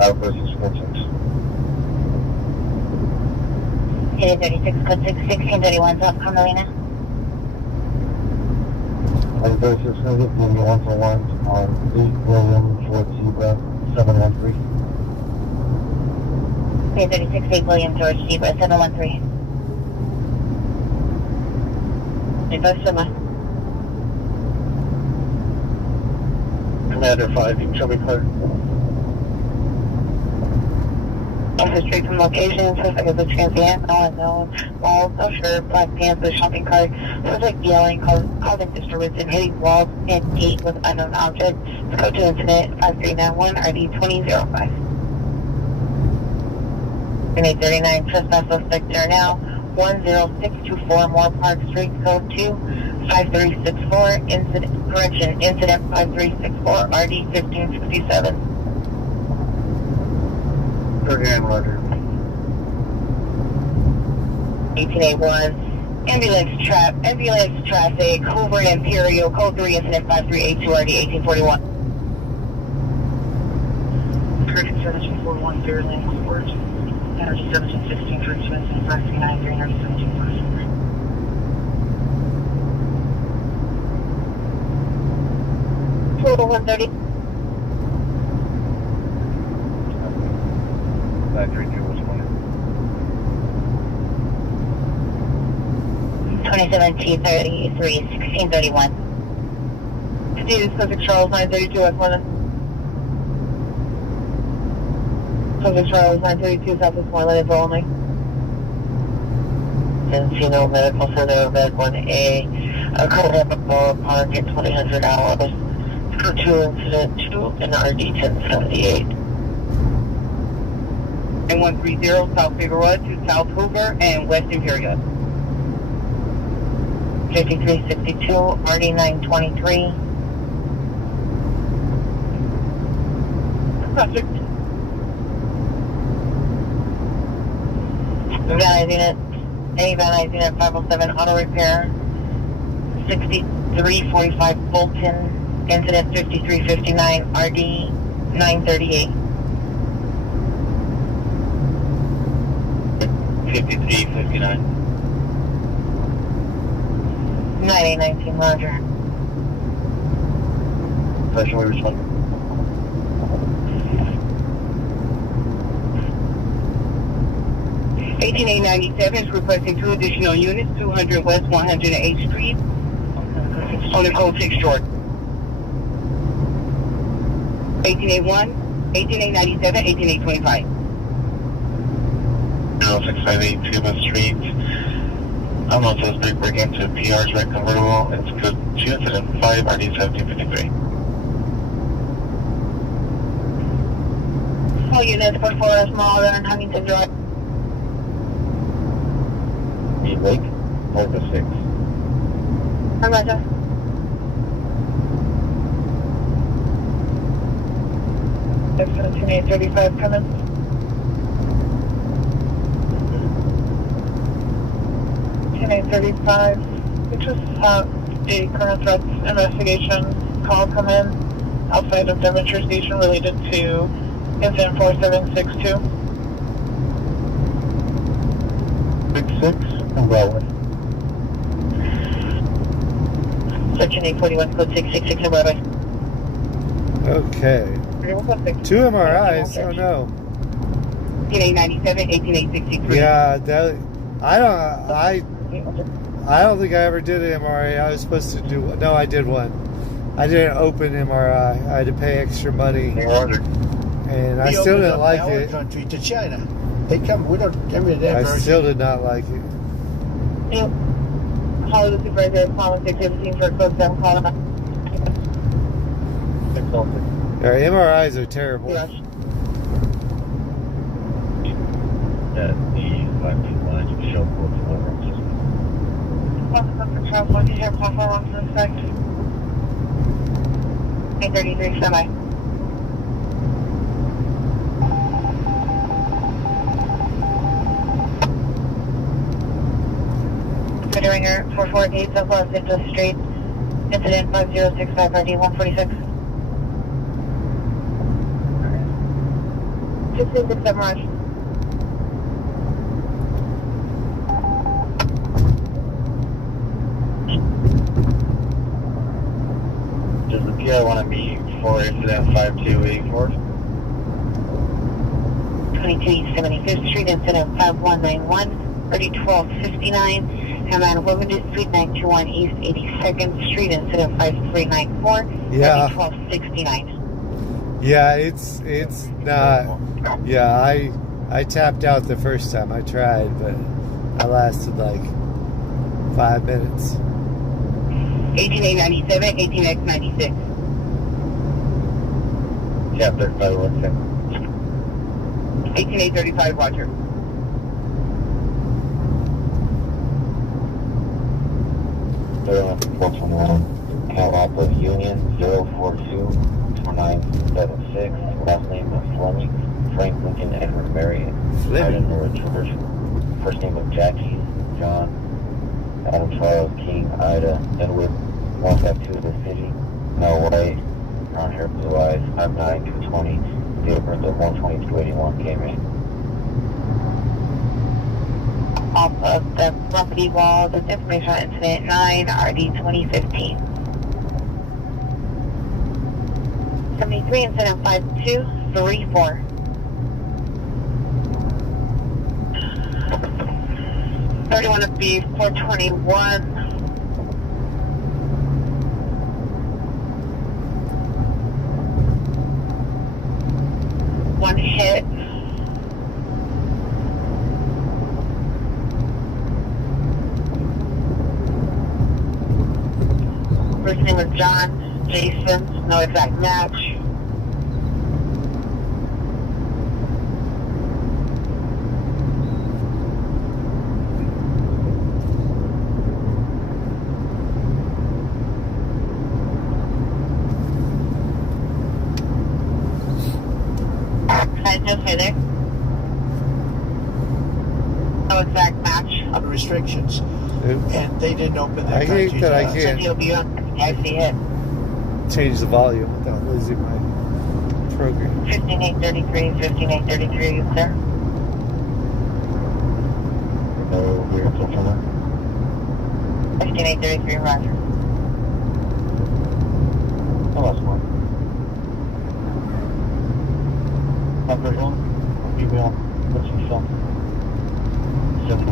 Outburst suspensions. 36, code 6, 1631, South Carmelina. Outburst suspensions, moving 141 on 8 William, Ford Zebra, 713. 36, 8 William, George Zebra, 713. Reverse Summer. Commander 5, you can show me card. Straight from location, suspect is a transient, no unknown, walls, no shirt, black pants with shopping cart, suspect yelling, causing disturbance and hitting walls and gate with unknown object. Code to incident 5391 RD 2005. 839, trespass suspect there now, 10624 Moore Park Street, code 2, 5364, incident 5364 RD 1567. Again, Roger. 1881, ambulance traffic, Hoover and Imperial, code 3, incident 5382 RD 1841. 441 Fairlane Court. Energy 1716 for expenses, 539 317 for 130. 532 was 2017 33 1631. Continue subject Charles 932 at 1. Subject Charles 932 Southwest 1, let it go only. Encino Medical Center, Med 1A. A code upon get $2,000. For 2 incident 2 and RD 1078. And 130 South Figueroa to South Hoover and West Imperial. 5362 RD 923. Subject. Van Unit, any Van Unit 507 Auto Repair. 6345 Fulton. Incident 5359 RD 938. 5359. 9819 Roger. Question we respond. is requesting 2 additional units, 200 West 108th Street, on the code 6 short. 1881, 18897, 18825. 0658 Tuba Street. I'm on suspect break into PR's red convertible. It's code 2 incident 5 RD 1753. All units before smaller than Huntington Drive. Mead Lake, north of 6. Roger. F-1735 coming. $10,835. We just have a current threats investigation call come in outside of Devonshire Station related to incident 4762. 66 and Broadway. Section 841, code 666 in Broadway. Okay. 2 MRIs. Oh no. 18897, 18863. Yeah, that. I don't think I ever did an MRI. I was supposed to do. No, I did one. I did an open MRI. I had to pay extra money, and I still didn't like it. Country to China. They come. We don't. I mean, that I version. still did not like it. Yep. Hollywood Supervisor, calling 615 for code 7, call them. Our MRIs are terrible. Yes. That the 521 show code for system. Welcome up for travel. You have platform on for effect. 833 semi. Ringer 448 South Los Angeles Street. Incident 5065 RD 146. 667 Rush. Does the PR want to meet for incident 5284? 2275th Street, incident 5191, RD 1259. I'm on Blvd Suite 921 East 82nd Street, incident 5394, Yeah. 1269. Yeah, it's not. Yeah, I tapped out the first time I tried, but I lasted like 5 minutes. 18897, 18x96. Yeah, 35 1 18835, Roger. They're on 421. Cal Alpha Union 0424976. Last name of Fleming. Frank Lincoln Edward Mary. Ida Nora George. First name of Jackie. John. Adam Charles King. Ida Edward. 152 to the city. No white. Brown hair, blue eyes. 59 220. date of birth of 12281 K-Ray. Off of the property wall, this information on incident 9 RD 2015. 73 incident 5234. $31 of B 421. One hit. First name was John, Jason, no exact match. Okay there. No exact match. The restrictions. And they didn't open the I hate country that I to us. can't I see it. change the volume without losing my program. 15833, 15833, sir. No vehicle further. 15833, roger. I lost one. Operator 1, female, what's your cell? 7.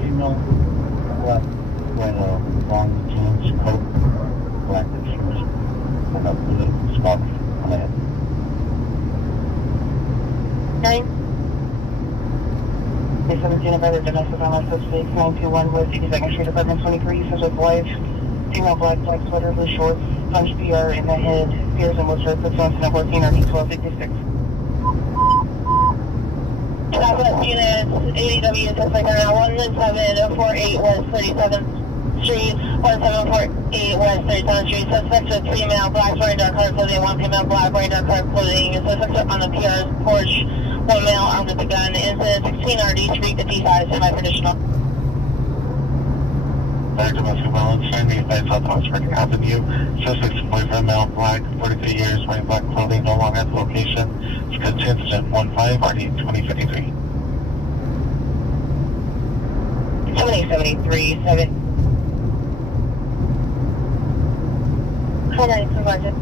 Female, black, when long jeans, coat, black shoes, and a blue smock on the head. 9. 17 of other domestic violence suspects, 921 West 82nd Street, apartment 23, such as wife. Female black sweater, blue shorts, punch PR in the head, spears and Worcester, puts on 14 RD 1256. Southwest units, ADW suspect are now 1748 West 37th Street, 1748 West 37th Street. Suspects with female black wearing dark colored clothing, one female black wearing dark colored clothing. Suspects on the PR's porch, one male armed with a gun. Incident 16 RD 355, semi-traditional. Domestic violence, Sandy, Southwest Working Avenue. Suspect's boyfriend, male, black, 43 years, wearing black clothing, no longer at the location. It's incident 15 RD 2053. 2073, 7. Hi, 9, Sergeant.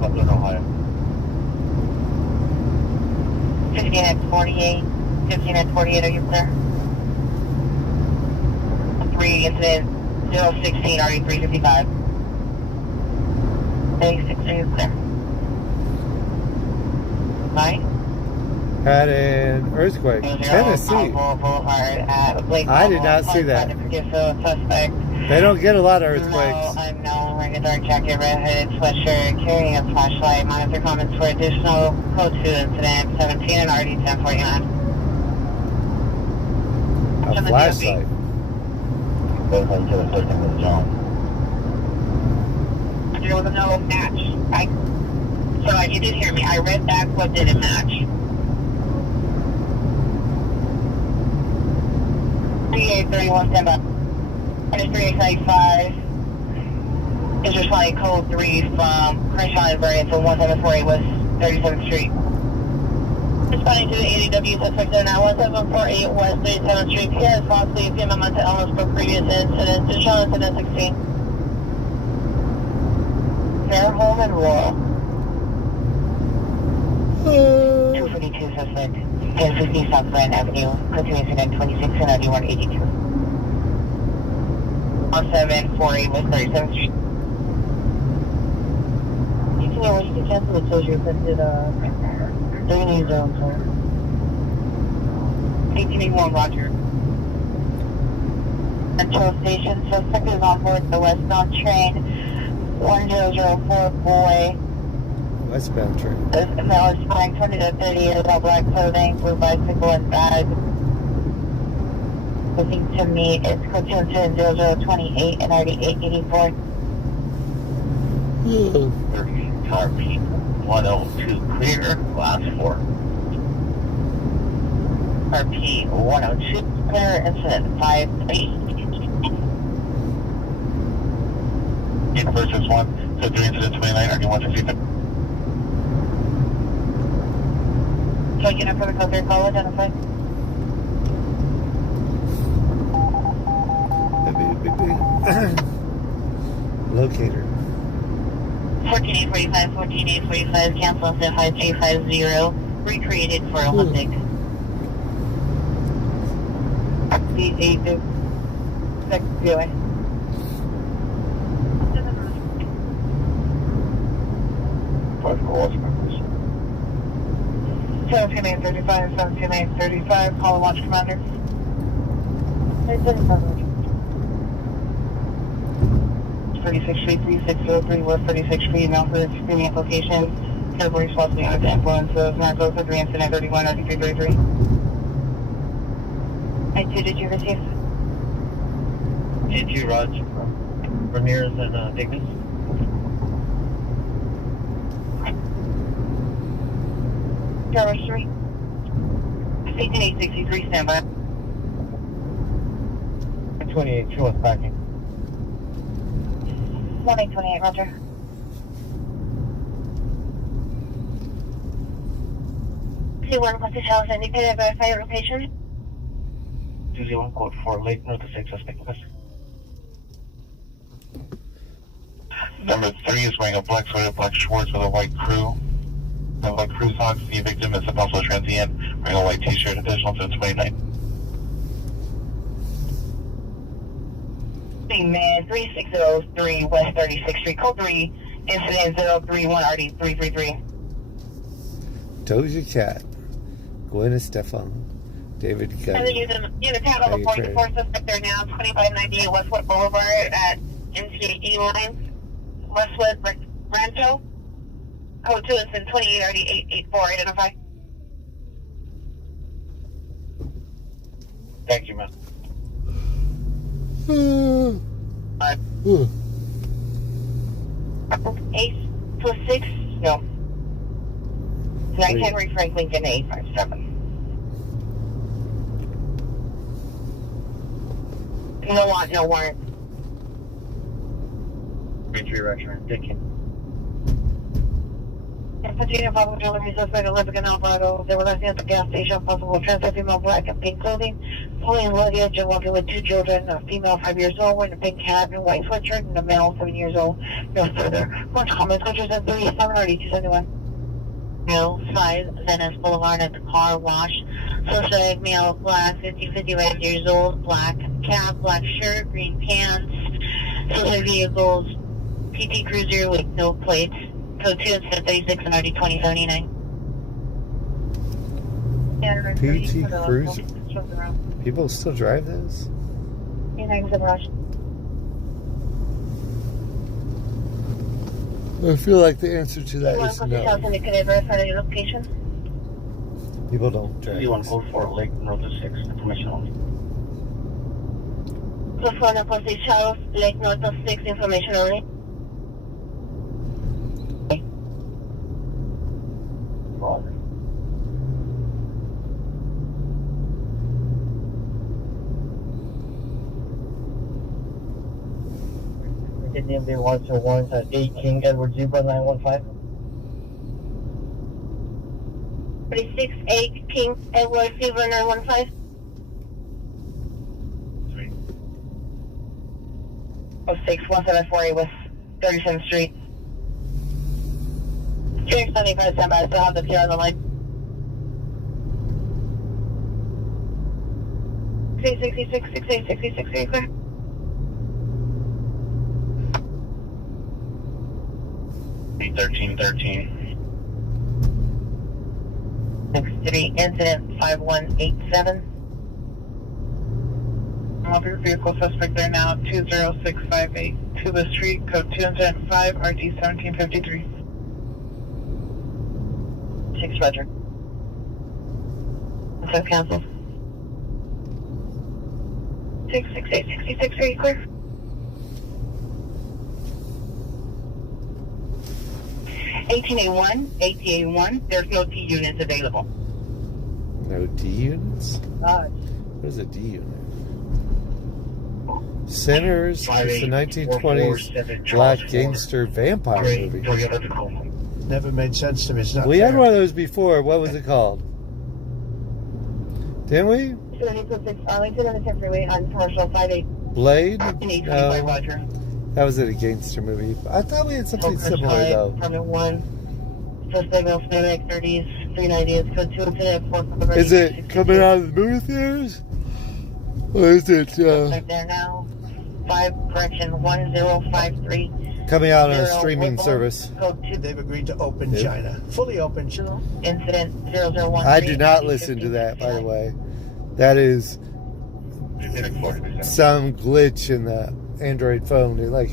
Butler, Ohio. 15 at 48. 15 at 48, are you clear? 3, incident 016, RE 355. 86, are you clear? 9? Had an earthquake. Tennessee. I did not see that. Suspect. They don't get a lot of earthquakes. Unknown, wearing a dark jacket, red-hooded sweatshirt, carrying a flashlight. Monitor comments for additional code 2 incident 17 and RD 1049. A flashlight. Both on to the first name was John. There was no match. So you did hear me. I read back what didn't match. 3831 stand by. And it's 3895. It's just like code 3 from Crenshaw and Variant from 1748 West 37th Street. Responding to the ADW suspect now 1748 West 37th Street. Here is possibly a female mental illness for previous incidents. Additional incident 16. Fairholm and Royal. 242 suspect. 1050 South Grand Avenue. Continue incident 26 and 9182. 1748 West 37th Street. You can cancel the closure because they're going to use their own phone. 1881 Roger. Central Station. Suspect is on board the westbound train 1004 Boy. Westbound train. This male is flying 20 to 30 years old, black clothing, blue bicycle and bag. Looking to meet, it's code 20028 and RD 884. Car people. 102 clear, last 4. RP 102 clear, incident 5-8. First is 1, so 3 incident 29, RP 150. So you know protocol 3 call identified. Locator. 14845, 14845, cancel to 5350, recreated for Olympic. D8, next viewing. 17935, 17935, call and watch commander. 36 Street 3603, West 36 Street, now for the screening application. Category swaps being under the influence of narcotics for 3 incident 31, 9333. I2, did you receive? G2 Raj from Ramirez and Dignas. Tower 3. 18863, standby. 28, show us backing. 1828, roger. C1, what's the house indicated? Verify your location. 201 code 4, Lake North 6 suspect. Number 3 is wearing a black sweater, black shorts with a white crew. The white crew socks. The victim is also transient, wearing a white t-shirt, additional to 29. Man 3603 West 36th Street, code 3, incident 031 RD 333. Doja Cat, Gwen Estefan, David Gunn. And then unit tab on the 44 suspect there now, 2598 Westwood Boulevard at MTA line, Westwood Rancho, code 2, incident 28 RD 884, identify. Thank you, man. Ace plus 6? No. 9 Henry Frank Lincoln 857. No want, no warrant. Entry recommend, thank you. Virginia Pablo Jewelry suspect Olympic and Alvarado. They were left at the gas station. Possible transfer female black and pink clothing. Pulling luggage and walking with 2 children. A female 5 years old wearing a pink hat and white sweatshirt, and a male 7 years old. No further. Much comments. Which is in 37 already 271. Male 5 Venice Boulevard at the car wash. Suspect male black 55 years old. Black cap, black shirt, green pants. Suspect vehicles PT Cruiser with no plates. Code 2 instead 36 and RD 2079. PT Cruiser. People still drive this? I feel like the answer to that is no. People don't drive. You want code 4, Lake North 6, information only. Plus 1 plus H House, Lake North 6, information only. DMV 121 at 8 King Edward Zebra 915. 36 8 King Edward Zebra 915. 61748 West 37th Street. 375 standby. I still have the PR on the line. 666 6866 clear. 1313. 63 incident 5187. Motor vehicle suspect there now, 20658 to the street, code 2 incident 5 RT 1753. 6 Roger. So cancel. 66866 are you clear? 18A1, 18A1, there's no T units available. No D units? God. What is a D unit? Sinners is the 1920s black gangster vampire movie. Never made sense to me. It's not We had fair. one of those before. What was it called? Didn't we? 296 Arlington on the 10 freeway on commercial 58. Blade? 18A25, No. Roger. That was in a gangster movie. I thought we had something similar though. Permit 1. First signal, Snowneck 30s, 390 is code 2 incident 4. Is it coming out of the movie theaters? Or is it Right there now. 5, correction, 1053. coming out on a streaming service? Code 2. They've agreed to open China. Fully open China. Incident 0013. I do not listen to that, by the way. That is some glitch in the Android phone. It like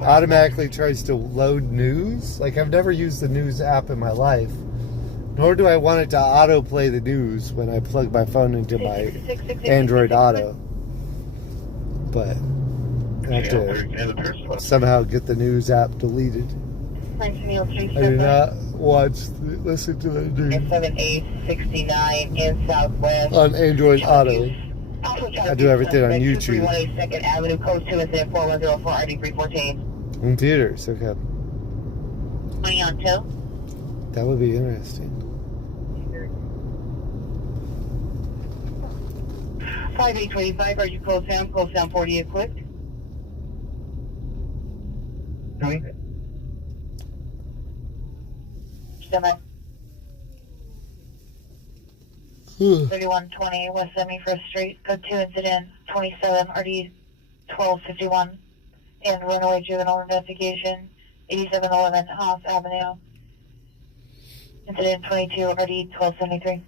automatically tries to load news. Like I've never used the news app in my life. Nor do I want it to autoplay the news when I plug my phone into my Android Auto. But I have to somehow get the news app deleted. I do not listen to the news 7869 in Southwest. on Android Auto. I do everything on YouTube. 2nd Avenue, code 2 incident 4104 RD314. In theaters, okay. 20 on 2. That would be interesting. 5825, are you close down 40 equipped? Stand by. 3120 West 71st Street, code 2 incident 27 RD 1251 and runaway juvenile investigation 8711 House Avenue. Incident 22 RD 1273.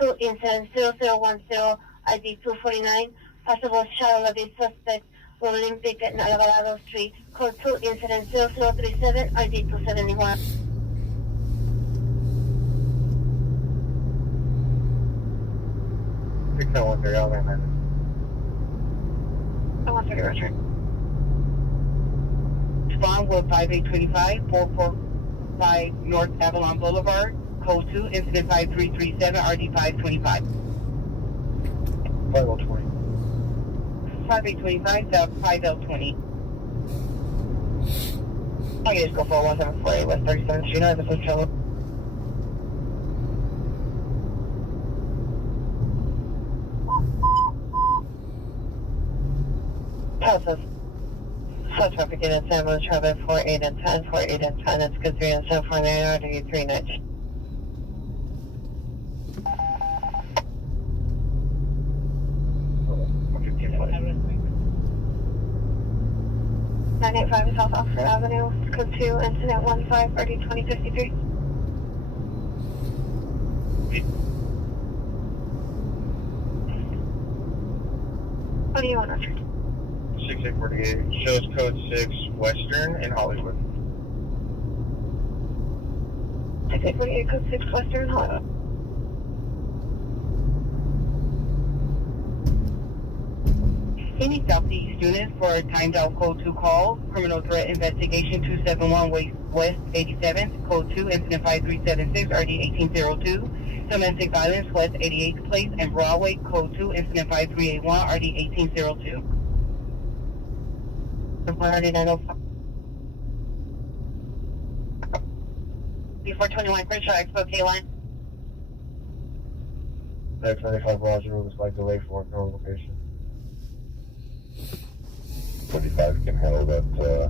2 incident 0010 ID 249 possible child abuse suspect Olympic at Alvarado Street, code 2 incident 0037 ID 271. I want to Roger. Spawn with 5825 445 North Avalon Boulevard, code 2 incident 5337 RD 525. 5020. 5825 South 5020. I can just go for 1748 West 37th Street. I have a foot trouble. Process. Slow traffic in San Luis traffic 48 and 10, 48 and 10. It's good 3 and 7 for an hour to get 3 nights. .985 South Oxford Avenue, code 2 incident 15 RD 2053. What do you want, Richard? 6848 shows code 6 Western in Hollywood. 6848 code 6 Western Hollywood. Any Southeast students for a timed out code 2 call, criminal threat investigation 271 West 87th, code 2, incident 5376, RD 1802, domestic violence West 88th Place and Broadway, code 2, incident 5381, RD 1802. 10905. 421 Crenshaw Expo K-Line. 925 Roger was by delay for current location. 25 can handle that call.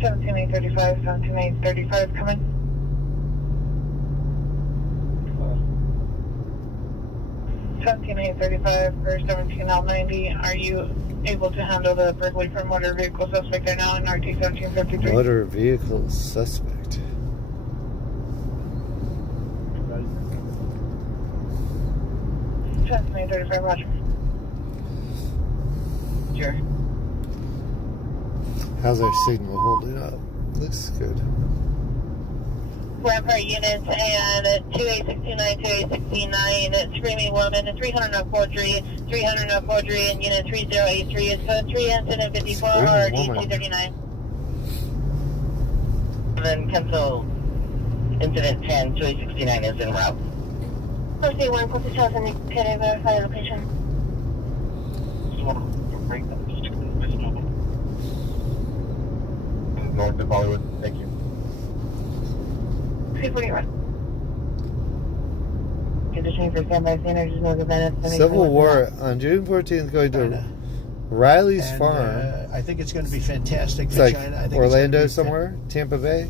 17835, 17835 coming. Uh, 17835 for 17L90. Are you able to handle the burglary for motor vehicle suspect right now in RT 1753? Motor vehicle suspect. 17835 Roger. Sure. How's our signal holding up? Looks good. Rampart units and 2869, 2869, screaming woman, 300 no forgery, 300 no forgery, and unit 3083 is code 3 incident 54 RD 239. And then cancel incident 10, 2869 is en route. Thursday 1, close to Charles and Nick, verify the location. North of Hollywood. Thank you. 341. Conditioning for standby standards is no event. Civil War on June 14th going to Riley's Farm. I think it's going to be fantastic It's for like China. I think Orlando it's gonna be somewhere, Tampa Bay.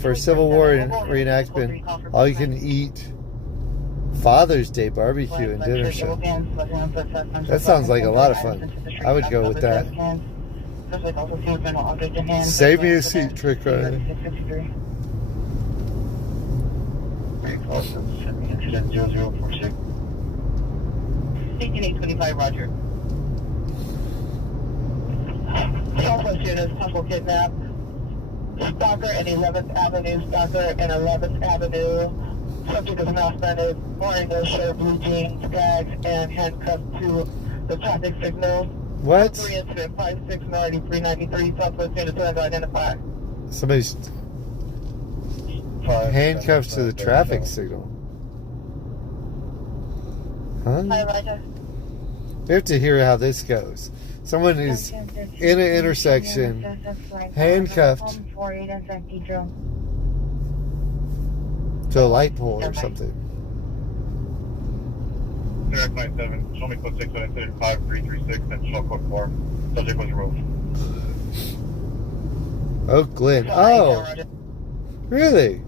For Civil War reenactment, all you can eat Father's Day barbecue and dinner show. That sounds like a lot of fun. I would go with that. Save me a seat, Trick Rider. Incident 0046. 18825, Roger. Southwest units, possible kidnap. Stalker and 11th Avenue, Stalker and 11th Avenue. Subject is now spotted wearing those shirt, blue jeans, tags, and handcuffed to the traffic signal. What? 3 incident 5690 393, Southwest units to identify. Somebody's handcuffed to the traffic signal. Huh? Hi, Roger. We have to hear how this goes. Someone is in an intersection, handcuffed to a light pole or something. Direct 97, show me code 6 on incident 5336 and show code 4. Subject was removed. Oh, Glenn. Oh, really?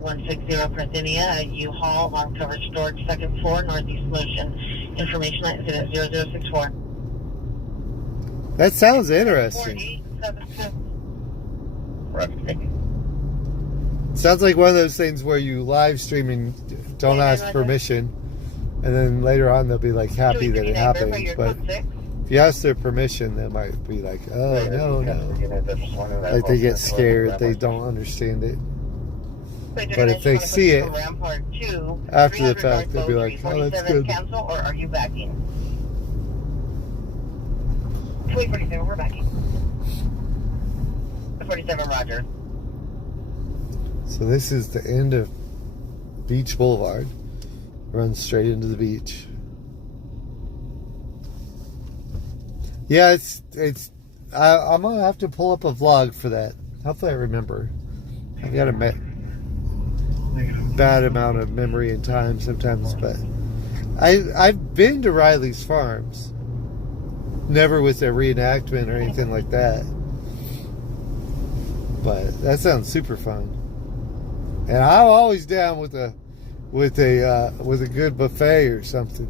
160 Parthenia, U-Haul, long coverage storage, second floor, northeast motion. Information incident 0064. That sounds interesting. Sounds like one of those things where you live stream and don't ask permission, and then later on they'll be like happy that it happened. But if you ask their permission, they might be like, oh, no. Like they get scared, they don't understand it. But if they see it after the fact, they'll be like, oh, that's good. Cancel, or are you backing? 247, we're backing. 47, Roger. So this is the end of Beach Boulevard. Runs straight into the beach. Yeah, I'm gonna have to pull up a vlog for that. Hopefully I remember. I've got a bad amount of memory and time sometimes, but I've been to Riley's Farms. Never with a reenactment or anything like that. But that sounds super fun. And I'm always down with a good buffet or something.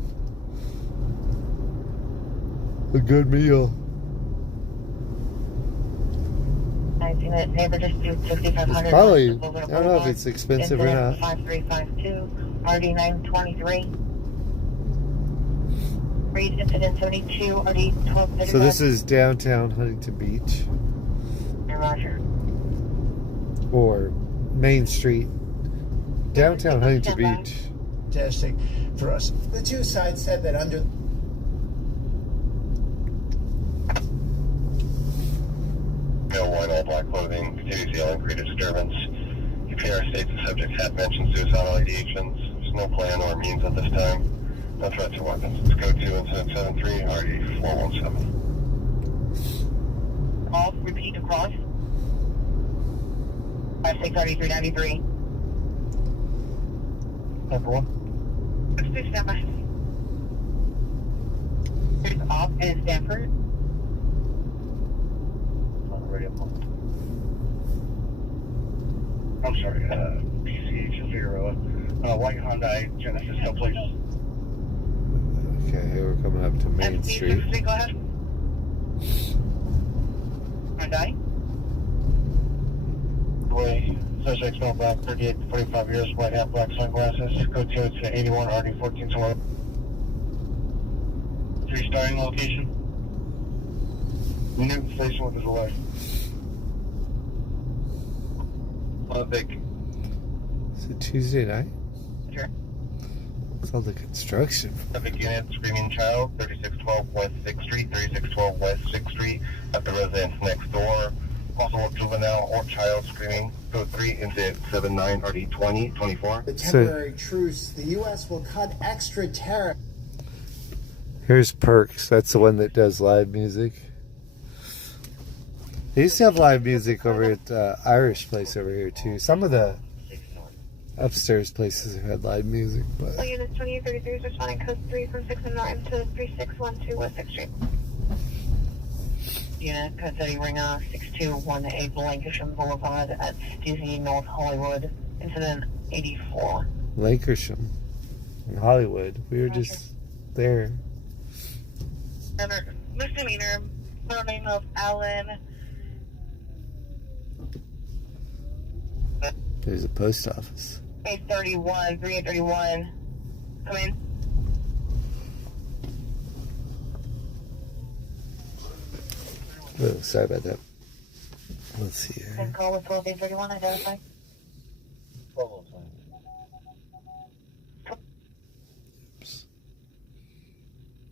A good meal. Neighbor just do 5,500. Probably, I don't know if it's expensive or not. 5352, RD 923. Read incident 72, RD 1235. So this is downtown Huntington Beach. Roger. Or Main Street. Downtown Huntington Beach. Fantastic for us. The two sides said that under Male white, all black clothing, continues to yell and create a disturbance. UPR states the subject had mentioned suicidal ideations. There's no plan or means at this time. No threats or weapons. Let's go to incident 73, RD 417. All repeat across. 563393. Number 1. Please stand by. There's off and Stanford. On the radio phone. I'm sorry, PCH Figueroa. White Hyundai Genesis, no please. Okay, here we're coming up to Main Street. Go ahead. Hyundai. Way, suspect small black, 38 to 45 years, white hat, black sunglasses. Code 2 to 81, RD 14 tomorrow. 3 starting location. Newton Station with a delay. Is it Tuesday night? Sure. It's all the construction. Traffic unit, screaming child, 3612 West 6th Street, 3612 West 6th Street, at the residence next door. Possible juvenile or child screaming. Code 3, incident 79 RD 2024. The temporary truce, the U.S. will cut extra tariffs. Here's Perks. That's the one that does live music. They used to have live music over at the Irish place over here too. Some of the upstairs places have had live music, but Units 2833 is responding code 3 from 6 and 9 to 3612 West 6th Street. Unit code 30 ring 6218 Lancashire Boulevard at DZ North Hollywood. Incident 84. Lancashire in Hollywood. We were just there. Misdemeanor, name of Alan. There's a post office. 831, 3831. Come in. Oh, sorry about that. Let's see here. And call with 12831, identify. Oops.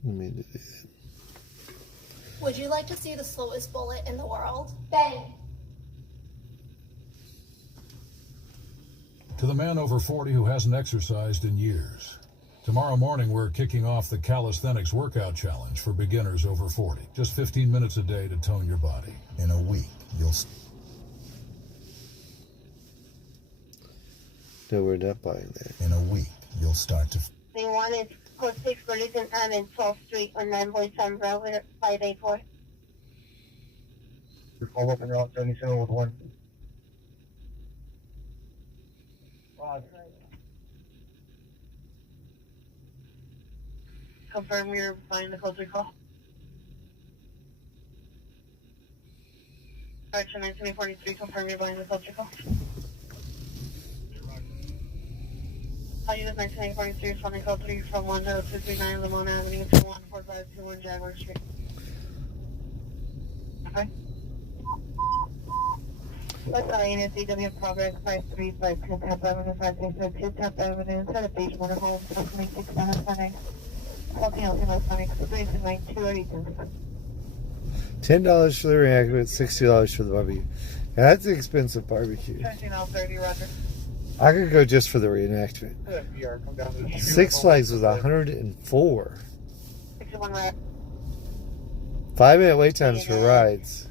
Let me do that. Would you like to see the slowest bullet in the world? Bang! To the man over 40 who hasn't exercised in years. Tomorrow morning, we're kicking off the Calisthenics Workout Challenge for beginners over 40. Just 15 minutes a day to tone your body. In a week, you'll... No, we're not buying that. In a week, you'll start to... The one is code 6 for Lieutenant M in 12th Street on 9 Boys on Railway 584. Follow up on Route 77 with 1. Confirm you're finding the code 3 call. Correction 1943, confirm you're buying the code 3 call. I'll use 1943, responding code 3 from 10239 Lamont Avenue to 14521 Jaguar Street. Okay. Let's unit CW Progress 5352 Tap Avenue 5352 Tap Avenue inside of Beach Motor Home, 26 Sunday. $10 for the reenactment, $60 for the barbecue. Yeah, that's an expensive barbecue. 13:30, Roger. I could go just for the reenactment. Six Flags was $104. 61 right. 5-minute wait times for rides.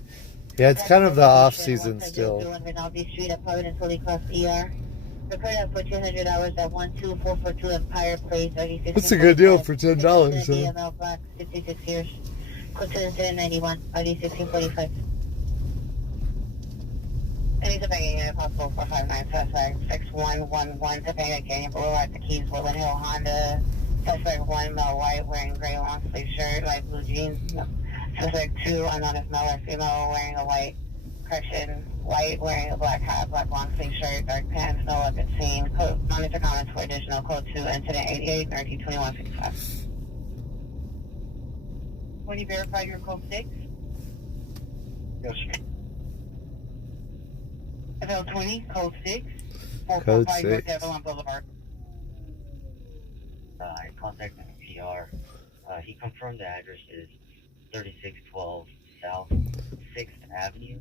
Yeah, it's kind of the off season still. Street at Providence Holy Cross ER. Prepared up for 200 hours at 12442 Empire Place. That's a good deal for $10, huh? DML Black, 66 years. Code 791, ID 1645. Any Topanga unit possible for 59 suspect 6111 Topanga Canyon Boulevard, the Keys, Woodland Hill, Honda. Suspect 1, male white, wearing gray long sleeve shirt, light blue jeans. Suspect 2, unknown if male or female, wearing a white. Correction, white, wearing a black hat, black long sleeve shirt, dark pants, no weapon seen. Code, monitor comments for additional code 2, incident 88, 192155. When you verified your code 6? Yes, sir. FL20, code 6. Code 6. Evelyn Boulevard. I contacted the PR. He confirmed the address is 3612 South 6th Avenue.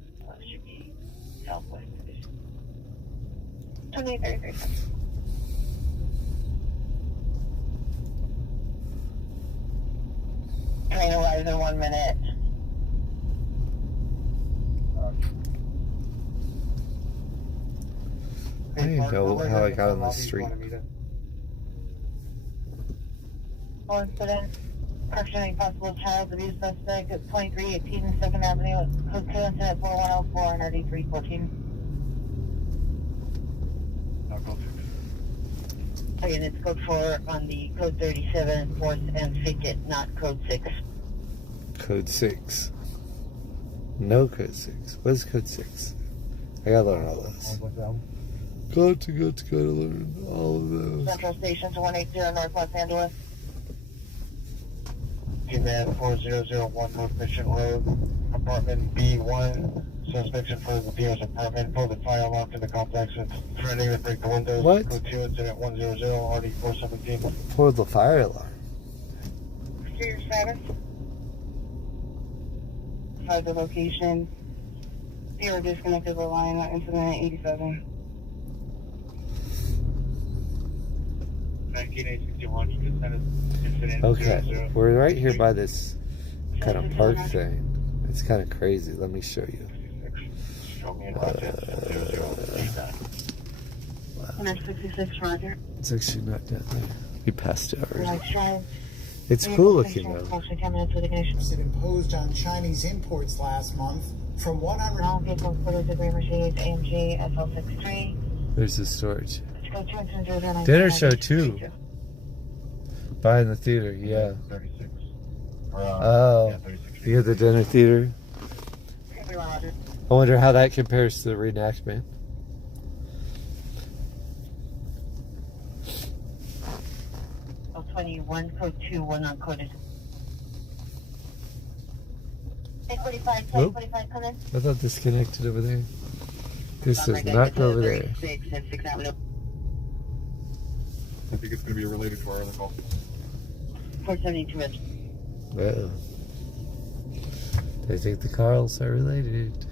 Should be Southwest Division. 2833. Train arrives in 1 minute. I don't even know how I got on the street. All incident. Questioning possible child abuse suspect at 2318 and 2nd Avenue. Code 2 incident 4104 and RD 314. Again, it's code 4 on the code 37, 4th and 5th, not code 6. Code 6. No code 6. What is code 6? I gotta learn all this. Got to learn all of those. Central Station to 180 North Los Angeles. Command 4001 North Mission Road, apartment B1, Suspects in front of the PO's apartment. Pulled the fire alarm to the complex. Threatening to break the windows. What? Code 2 incident 100, RD 417. For the fire alarm. Your status. Hide the location. Zero disconnected the line. Incident 87. 19861. Incident Okay, 00. we're right here by this kind of park thing. It's kind of crazy. Let me show you. Show me in context. 0089. 166 Roger. It's actually not down there. We passed it already. Right drive. It's cool looking though. Approximately 10 minutes with ignition. It imposed on Chinese imports last month from 100. All vehicle quarters degree Mercedes AMG SL63. There's the storage. Let's go 209. Dinner show too. Behind the theater, yeah. 36. Oh, Yeah, 36. you have the dinner theater. Roger. I wonder how that compares to the reenactment. Oh, 21, code 2, one uncoded. 845, Nope. 845, come in. I thought this connected over there. This does not go over there. 6 and 6 Avenue. I think it's going to be related to our other call. 472 is. Uh-oh. They think the Carls are related.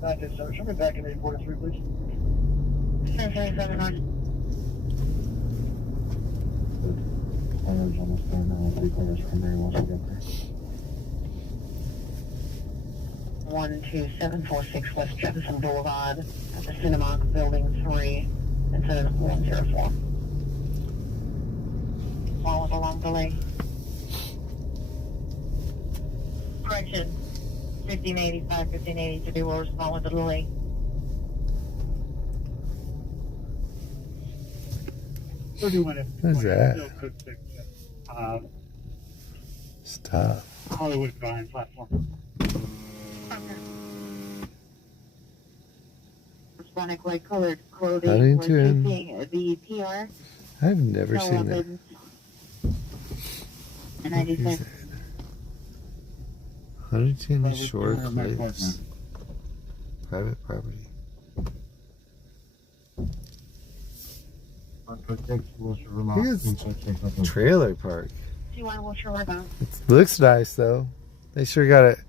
Roger, sir. Show me back in 843, please. 737 on. Fire's almost there now. 3/4 from there once we get there. 12746 West Jefferson Boulevard at the Cinemark Building 3, incident 104. All with a long delay. Correction, 1585, 1583 will respond with a delay. What is that? Stop. Hollywood behind platform. Hispanic light colored clothing. Huntington. We're taking the PR. I've never seen that. And I just said, Huntington Shore Cliffs. Private property. Trailer park. do you want to watch your workout? Looks nice though. They sure got it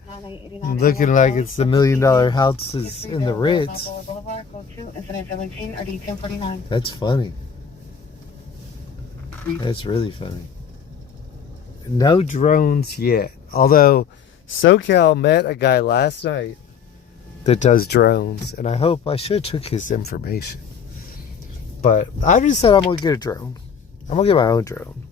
looking like it's the $1 million houses in the Ritz. Boulevard, go to incident 17, RD 1049. That's funny. That's really funny. No drones yet. Although SoCal met a guy last night that does drones, and I should have took his information. But I just said I'm gonna get a drone. I'm gonna get my own drone.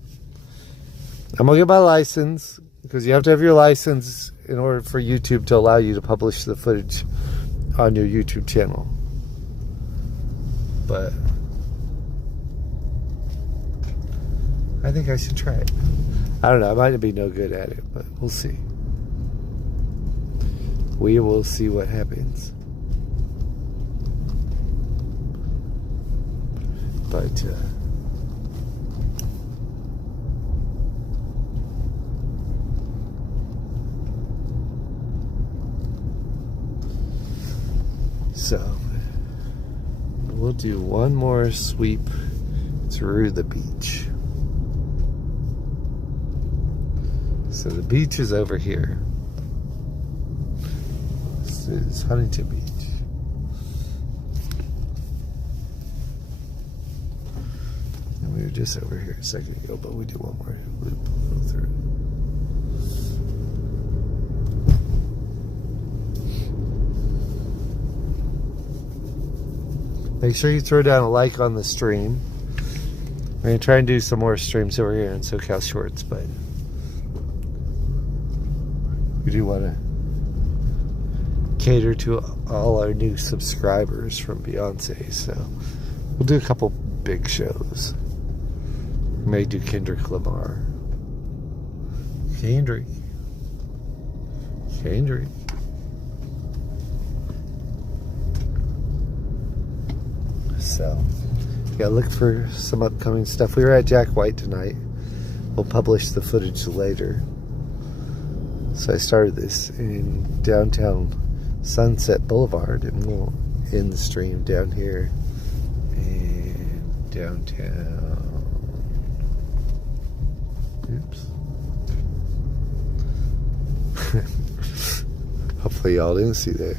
I'm gonna get my license, because you have to have your license in order for YouTube to allow you to publish the footage on your YouTube channel. But I think I should try it. I don't know, I might be no good at it, but we'll see. We will see what happens. But so we'll do one more sweep through the beach. So the beach is over here. This is Huntington Beach. And we were just over here a second ago, but we do one more loop go through. Make sure you throw down a like on the stream. We're going to try and do some more streams over here in SoCal Shorts, but we do want to cater to all our new subscribers from Beyonce, so we'll do a couple big shows. We may do Kendrick Lamar. Kendrick. So, yeah, look for some upcoming stuff. We were at Jack White tonight. We'll publish the footage later. So I started this in downtown Sunset Boulevard, and we'll end the stream down here in downtown. Oops. Hopefully y'all didn't see that.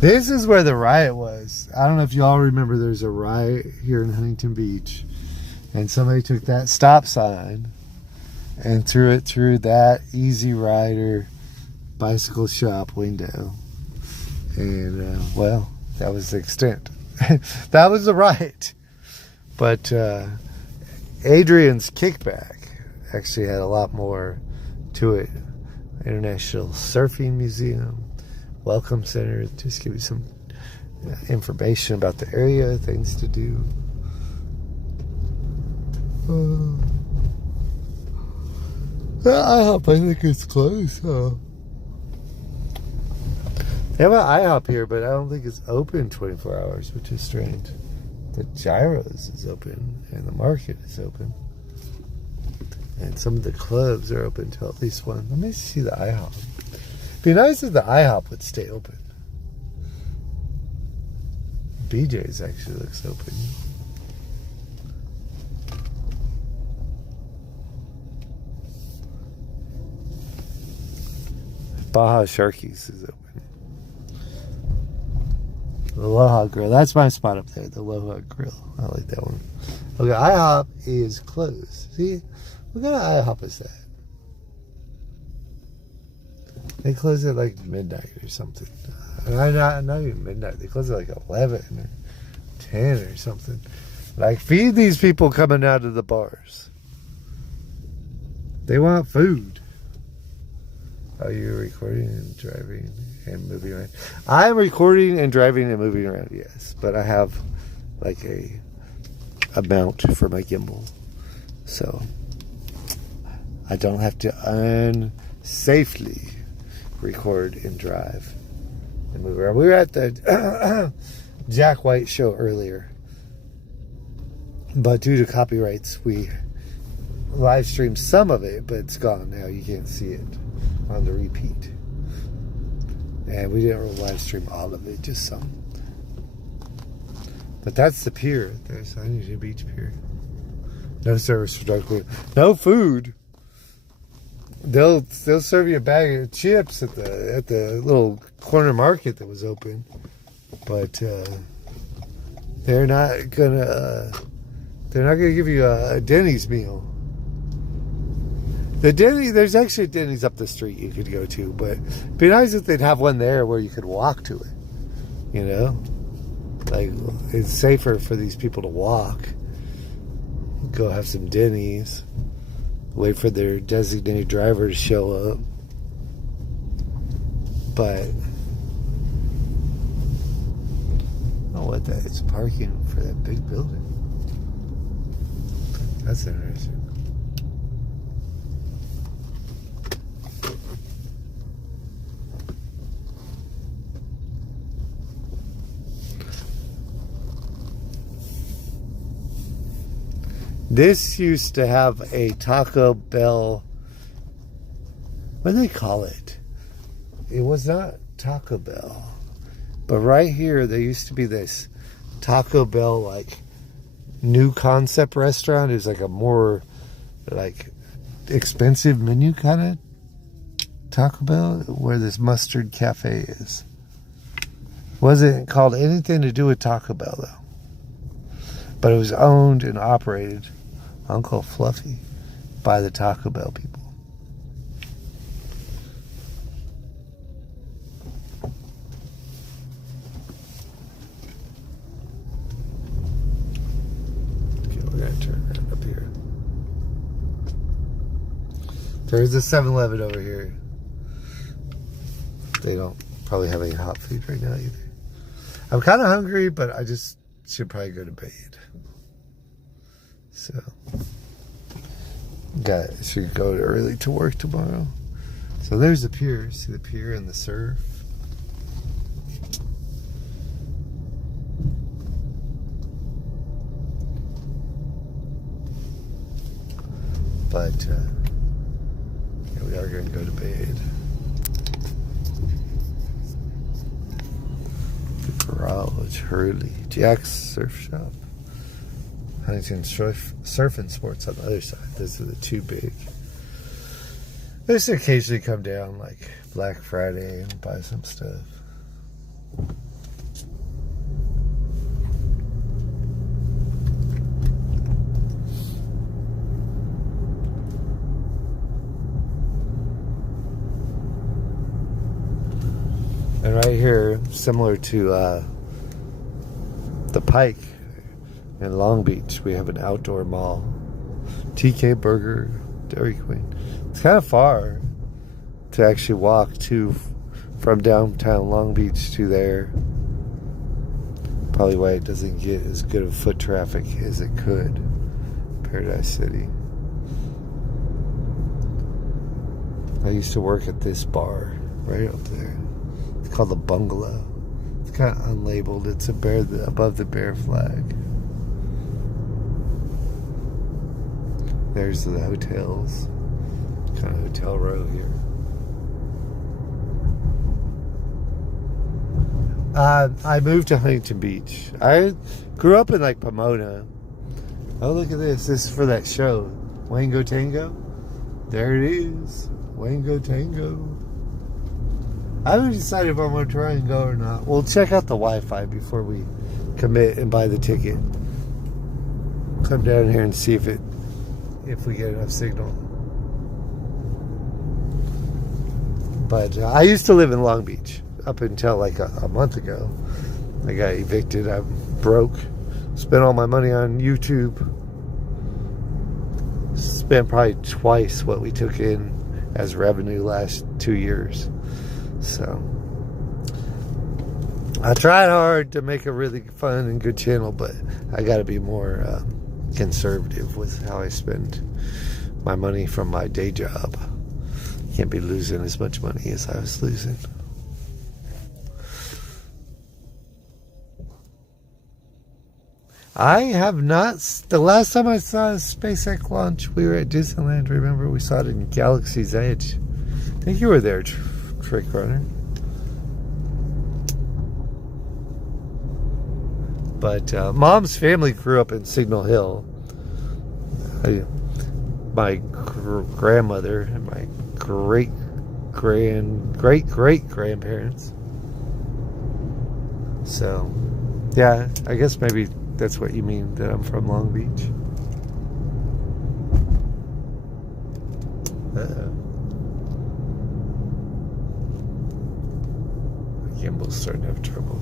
This is where the riot was. I don't know if y'all remember, there's a riot here in Huntington Beach, and somebody took that stop sign and threw it through that Easy Rider bicycle shop window. And, well, that was the extent. That was the riot. But Adrian's Kickback actually had a lot more to it. International Surfing Museum, Welcome Center, just give you some information about the area, things to do. IHOP, I think it's closed. They have an IHOP here, but I don't think it's open 24 hours, which is strange. The Gyros is open, and the market is open. And some of the clubs are open till at least 1. Let me see the IHOP. It'd be nice if the IHOP would stay open. BJ's actually looks open. Baja Sharkies is open. The Aloha Grill. That's my spot up there. The Aloha Grill. I like that one. Okay, IHOP is closed. See? What kind of IHOP is that? They close at like midnight or something. Not even midnight. They close at like 11 or 10 or something. Like, feed these people coming out of the bars. They want food. Are you recording and driving and moving around? I'm recording and driving and moving around, yes. But I have like a mount for my gimbal. So I don't have to unsafely record and drive and move around. We were at the Jack White show earlier, but due to copyrights, we live streamed some of it, but it's gone now. You can't see it on the repeat. And we didn't live stream all of it, just some. But that's the pier. There's Huntington Beach Pier. No service for drug food. No food. They'll serve you a bag of chips at the little corner market that was open, but they're not gonna give you a Denny's meal. The Denny, there's actually a Denny's up the street you could go to, but it'd be nice if they'd have one there where you could walk to it. You know, like, it's safer for these people to walk. Go have some Denny's. Wait for their designated driver to show up. But I don't know what that is. Parking for that big building. That's interesting. This used to have a Taco Bell. What do they call it? It was not Taco Bell. But right here, there used to be this Taco Bell, like, new concept restaurant. It was like a more, like, expensive menu kind of Taco Bell, where this Mustard Cafe is. Wasn't called anything to do with Taco Bell, though. But it was owned and operated, Uncle Fluffy, by the Taco Bell people. Okay, we're going to turn right up here. There's a 7-Eleven over here. They don't probably have any hot food right now either. I'm kind of hungry, but I just should probably go to bed. So, should go early to work tomorrow. So there's the pier. See the pier and the surf. But yeah, we are going to go to bed. The Garage, Hurley, Jack's Surf Shop, Huntington Surf and Sports on the other side. Those are the two big. I used to occasionally come down like Black Friday and buy some stuff. And right here, similar to the Pike in Long Beach, we have an outdoor mall. TK Burger, Dairy Queen. It's kind of far to actually walk to from downtown Long Beach to there. Probably why it doesn't get as good of foot traffic as it could. Paradise City. I used to work at this bar right up there. It's called the Bungalow. It's kind of unlabeled. It's above the bear flag. There's the hotels. Kind of hotel row here. I moved to Huntington Beach. I grew up in like Pomona. Oh, look at this. This is for that show. Wango Tango. There it is. Wango Tango. I haven't decided if I'm going to try and go or not. We'll check out the Wi-Fi before we commit and buy the ticket. Come down here and see if we get enough signal. But I used to live in Long Beach up until like a month ago. I got evicted. I'm broke. Spent all my money on YouTube. Spent probably twice what we took in as revenue last 2 years. So I tried hard to make a really fun and good channel, but I got to be more conservative with how I spend my money from my day job. Can't be losing as much money as I was losing. I have not. The last time I saw a SpaceX launch, we were at Disneyland. Remember, we saw it in Galaxy's Edge. I think you were there, Trick Runner. But Mom's family grew up in Signal Hill. My grandmother and my great grandparents. So, yeah, I guess maybe that's what you mean, that I'm from Long Beach. The gimbal's starting to have trouble.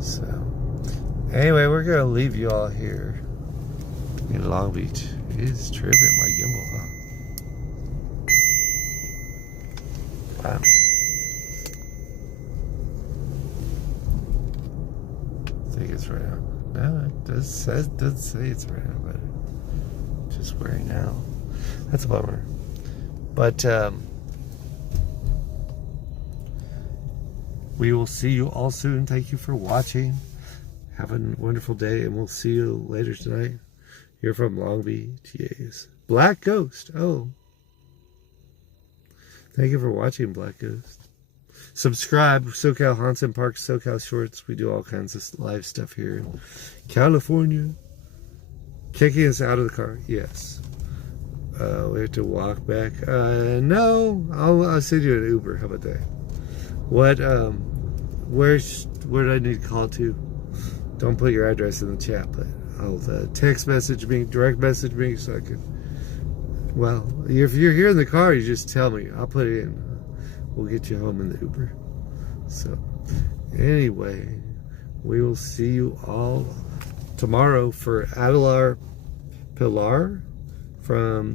So, anyway, we're going to leave you all here in Long Beach. It is tripping, my gimbal, huh? Wow. I think it's right now. No, it does say it's right now, but it's just wearing out. That's a bummer. But we will see you all soon. Thank you for watching. Have a wonderful day, and we'll see you later tonight. You're from Long Beach, yes. Black Ghost. Oh. Thank you for watching, Black Ghost. Subscribe. SoCal Haunts and Parks, SoCal Shorts. We do all kinds of live stuff here in California. Kicking us out of the car. Yes. We have to walk back. No. I'll send you an Uber. How about that? What? Where do I need to call to? Don't put your address in the chat, but I'll text message me, direct message me, so I can. Well, if you're here in the car, you just tell me. I'll put it in. We'll get you home in the Uber. So, anyway, we will see you all tomorrow for Adelar Pilar.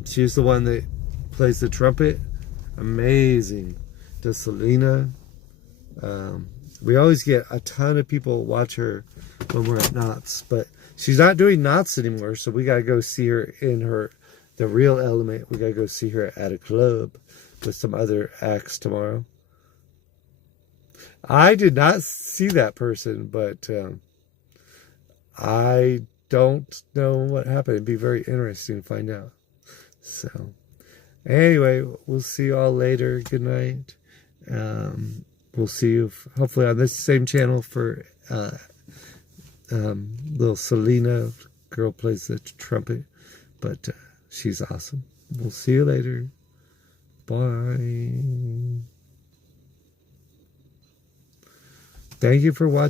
She's the one that plays the trumpet. Amazing. DeSalina. We always get a ton of people watch her when we're at Knott's, but she's not doing Knott's anymore, so we gotta go see her in the real element. We gotta go see her at a club with some other acts tomorrow. I did not see that person, but I don't know what happened. It'd be very interesting to find out. So, anyway, we'll see you all later. Good night. We'll see you hopefully on this same channel for little Selena. Girl plays the trumpet, but she's awesome. We'll see you later. Bye. Thank you for watching.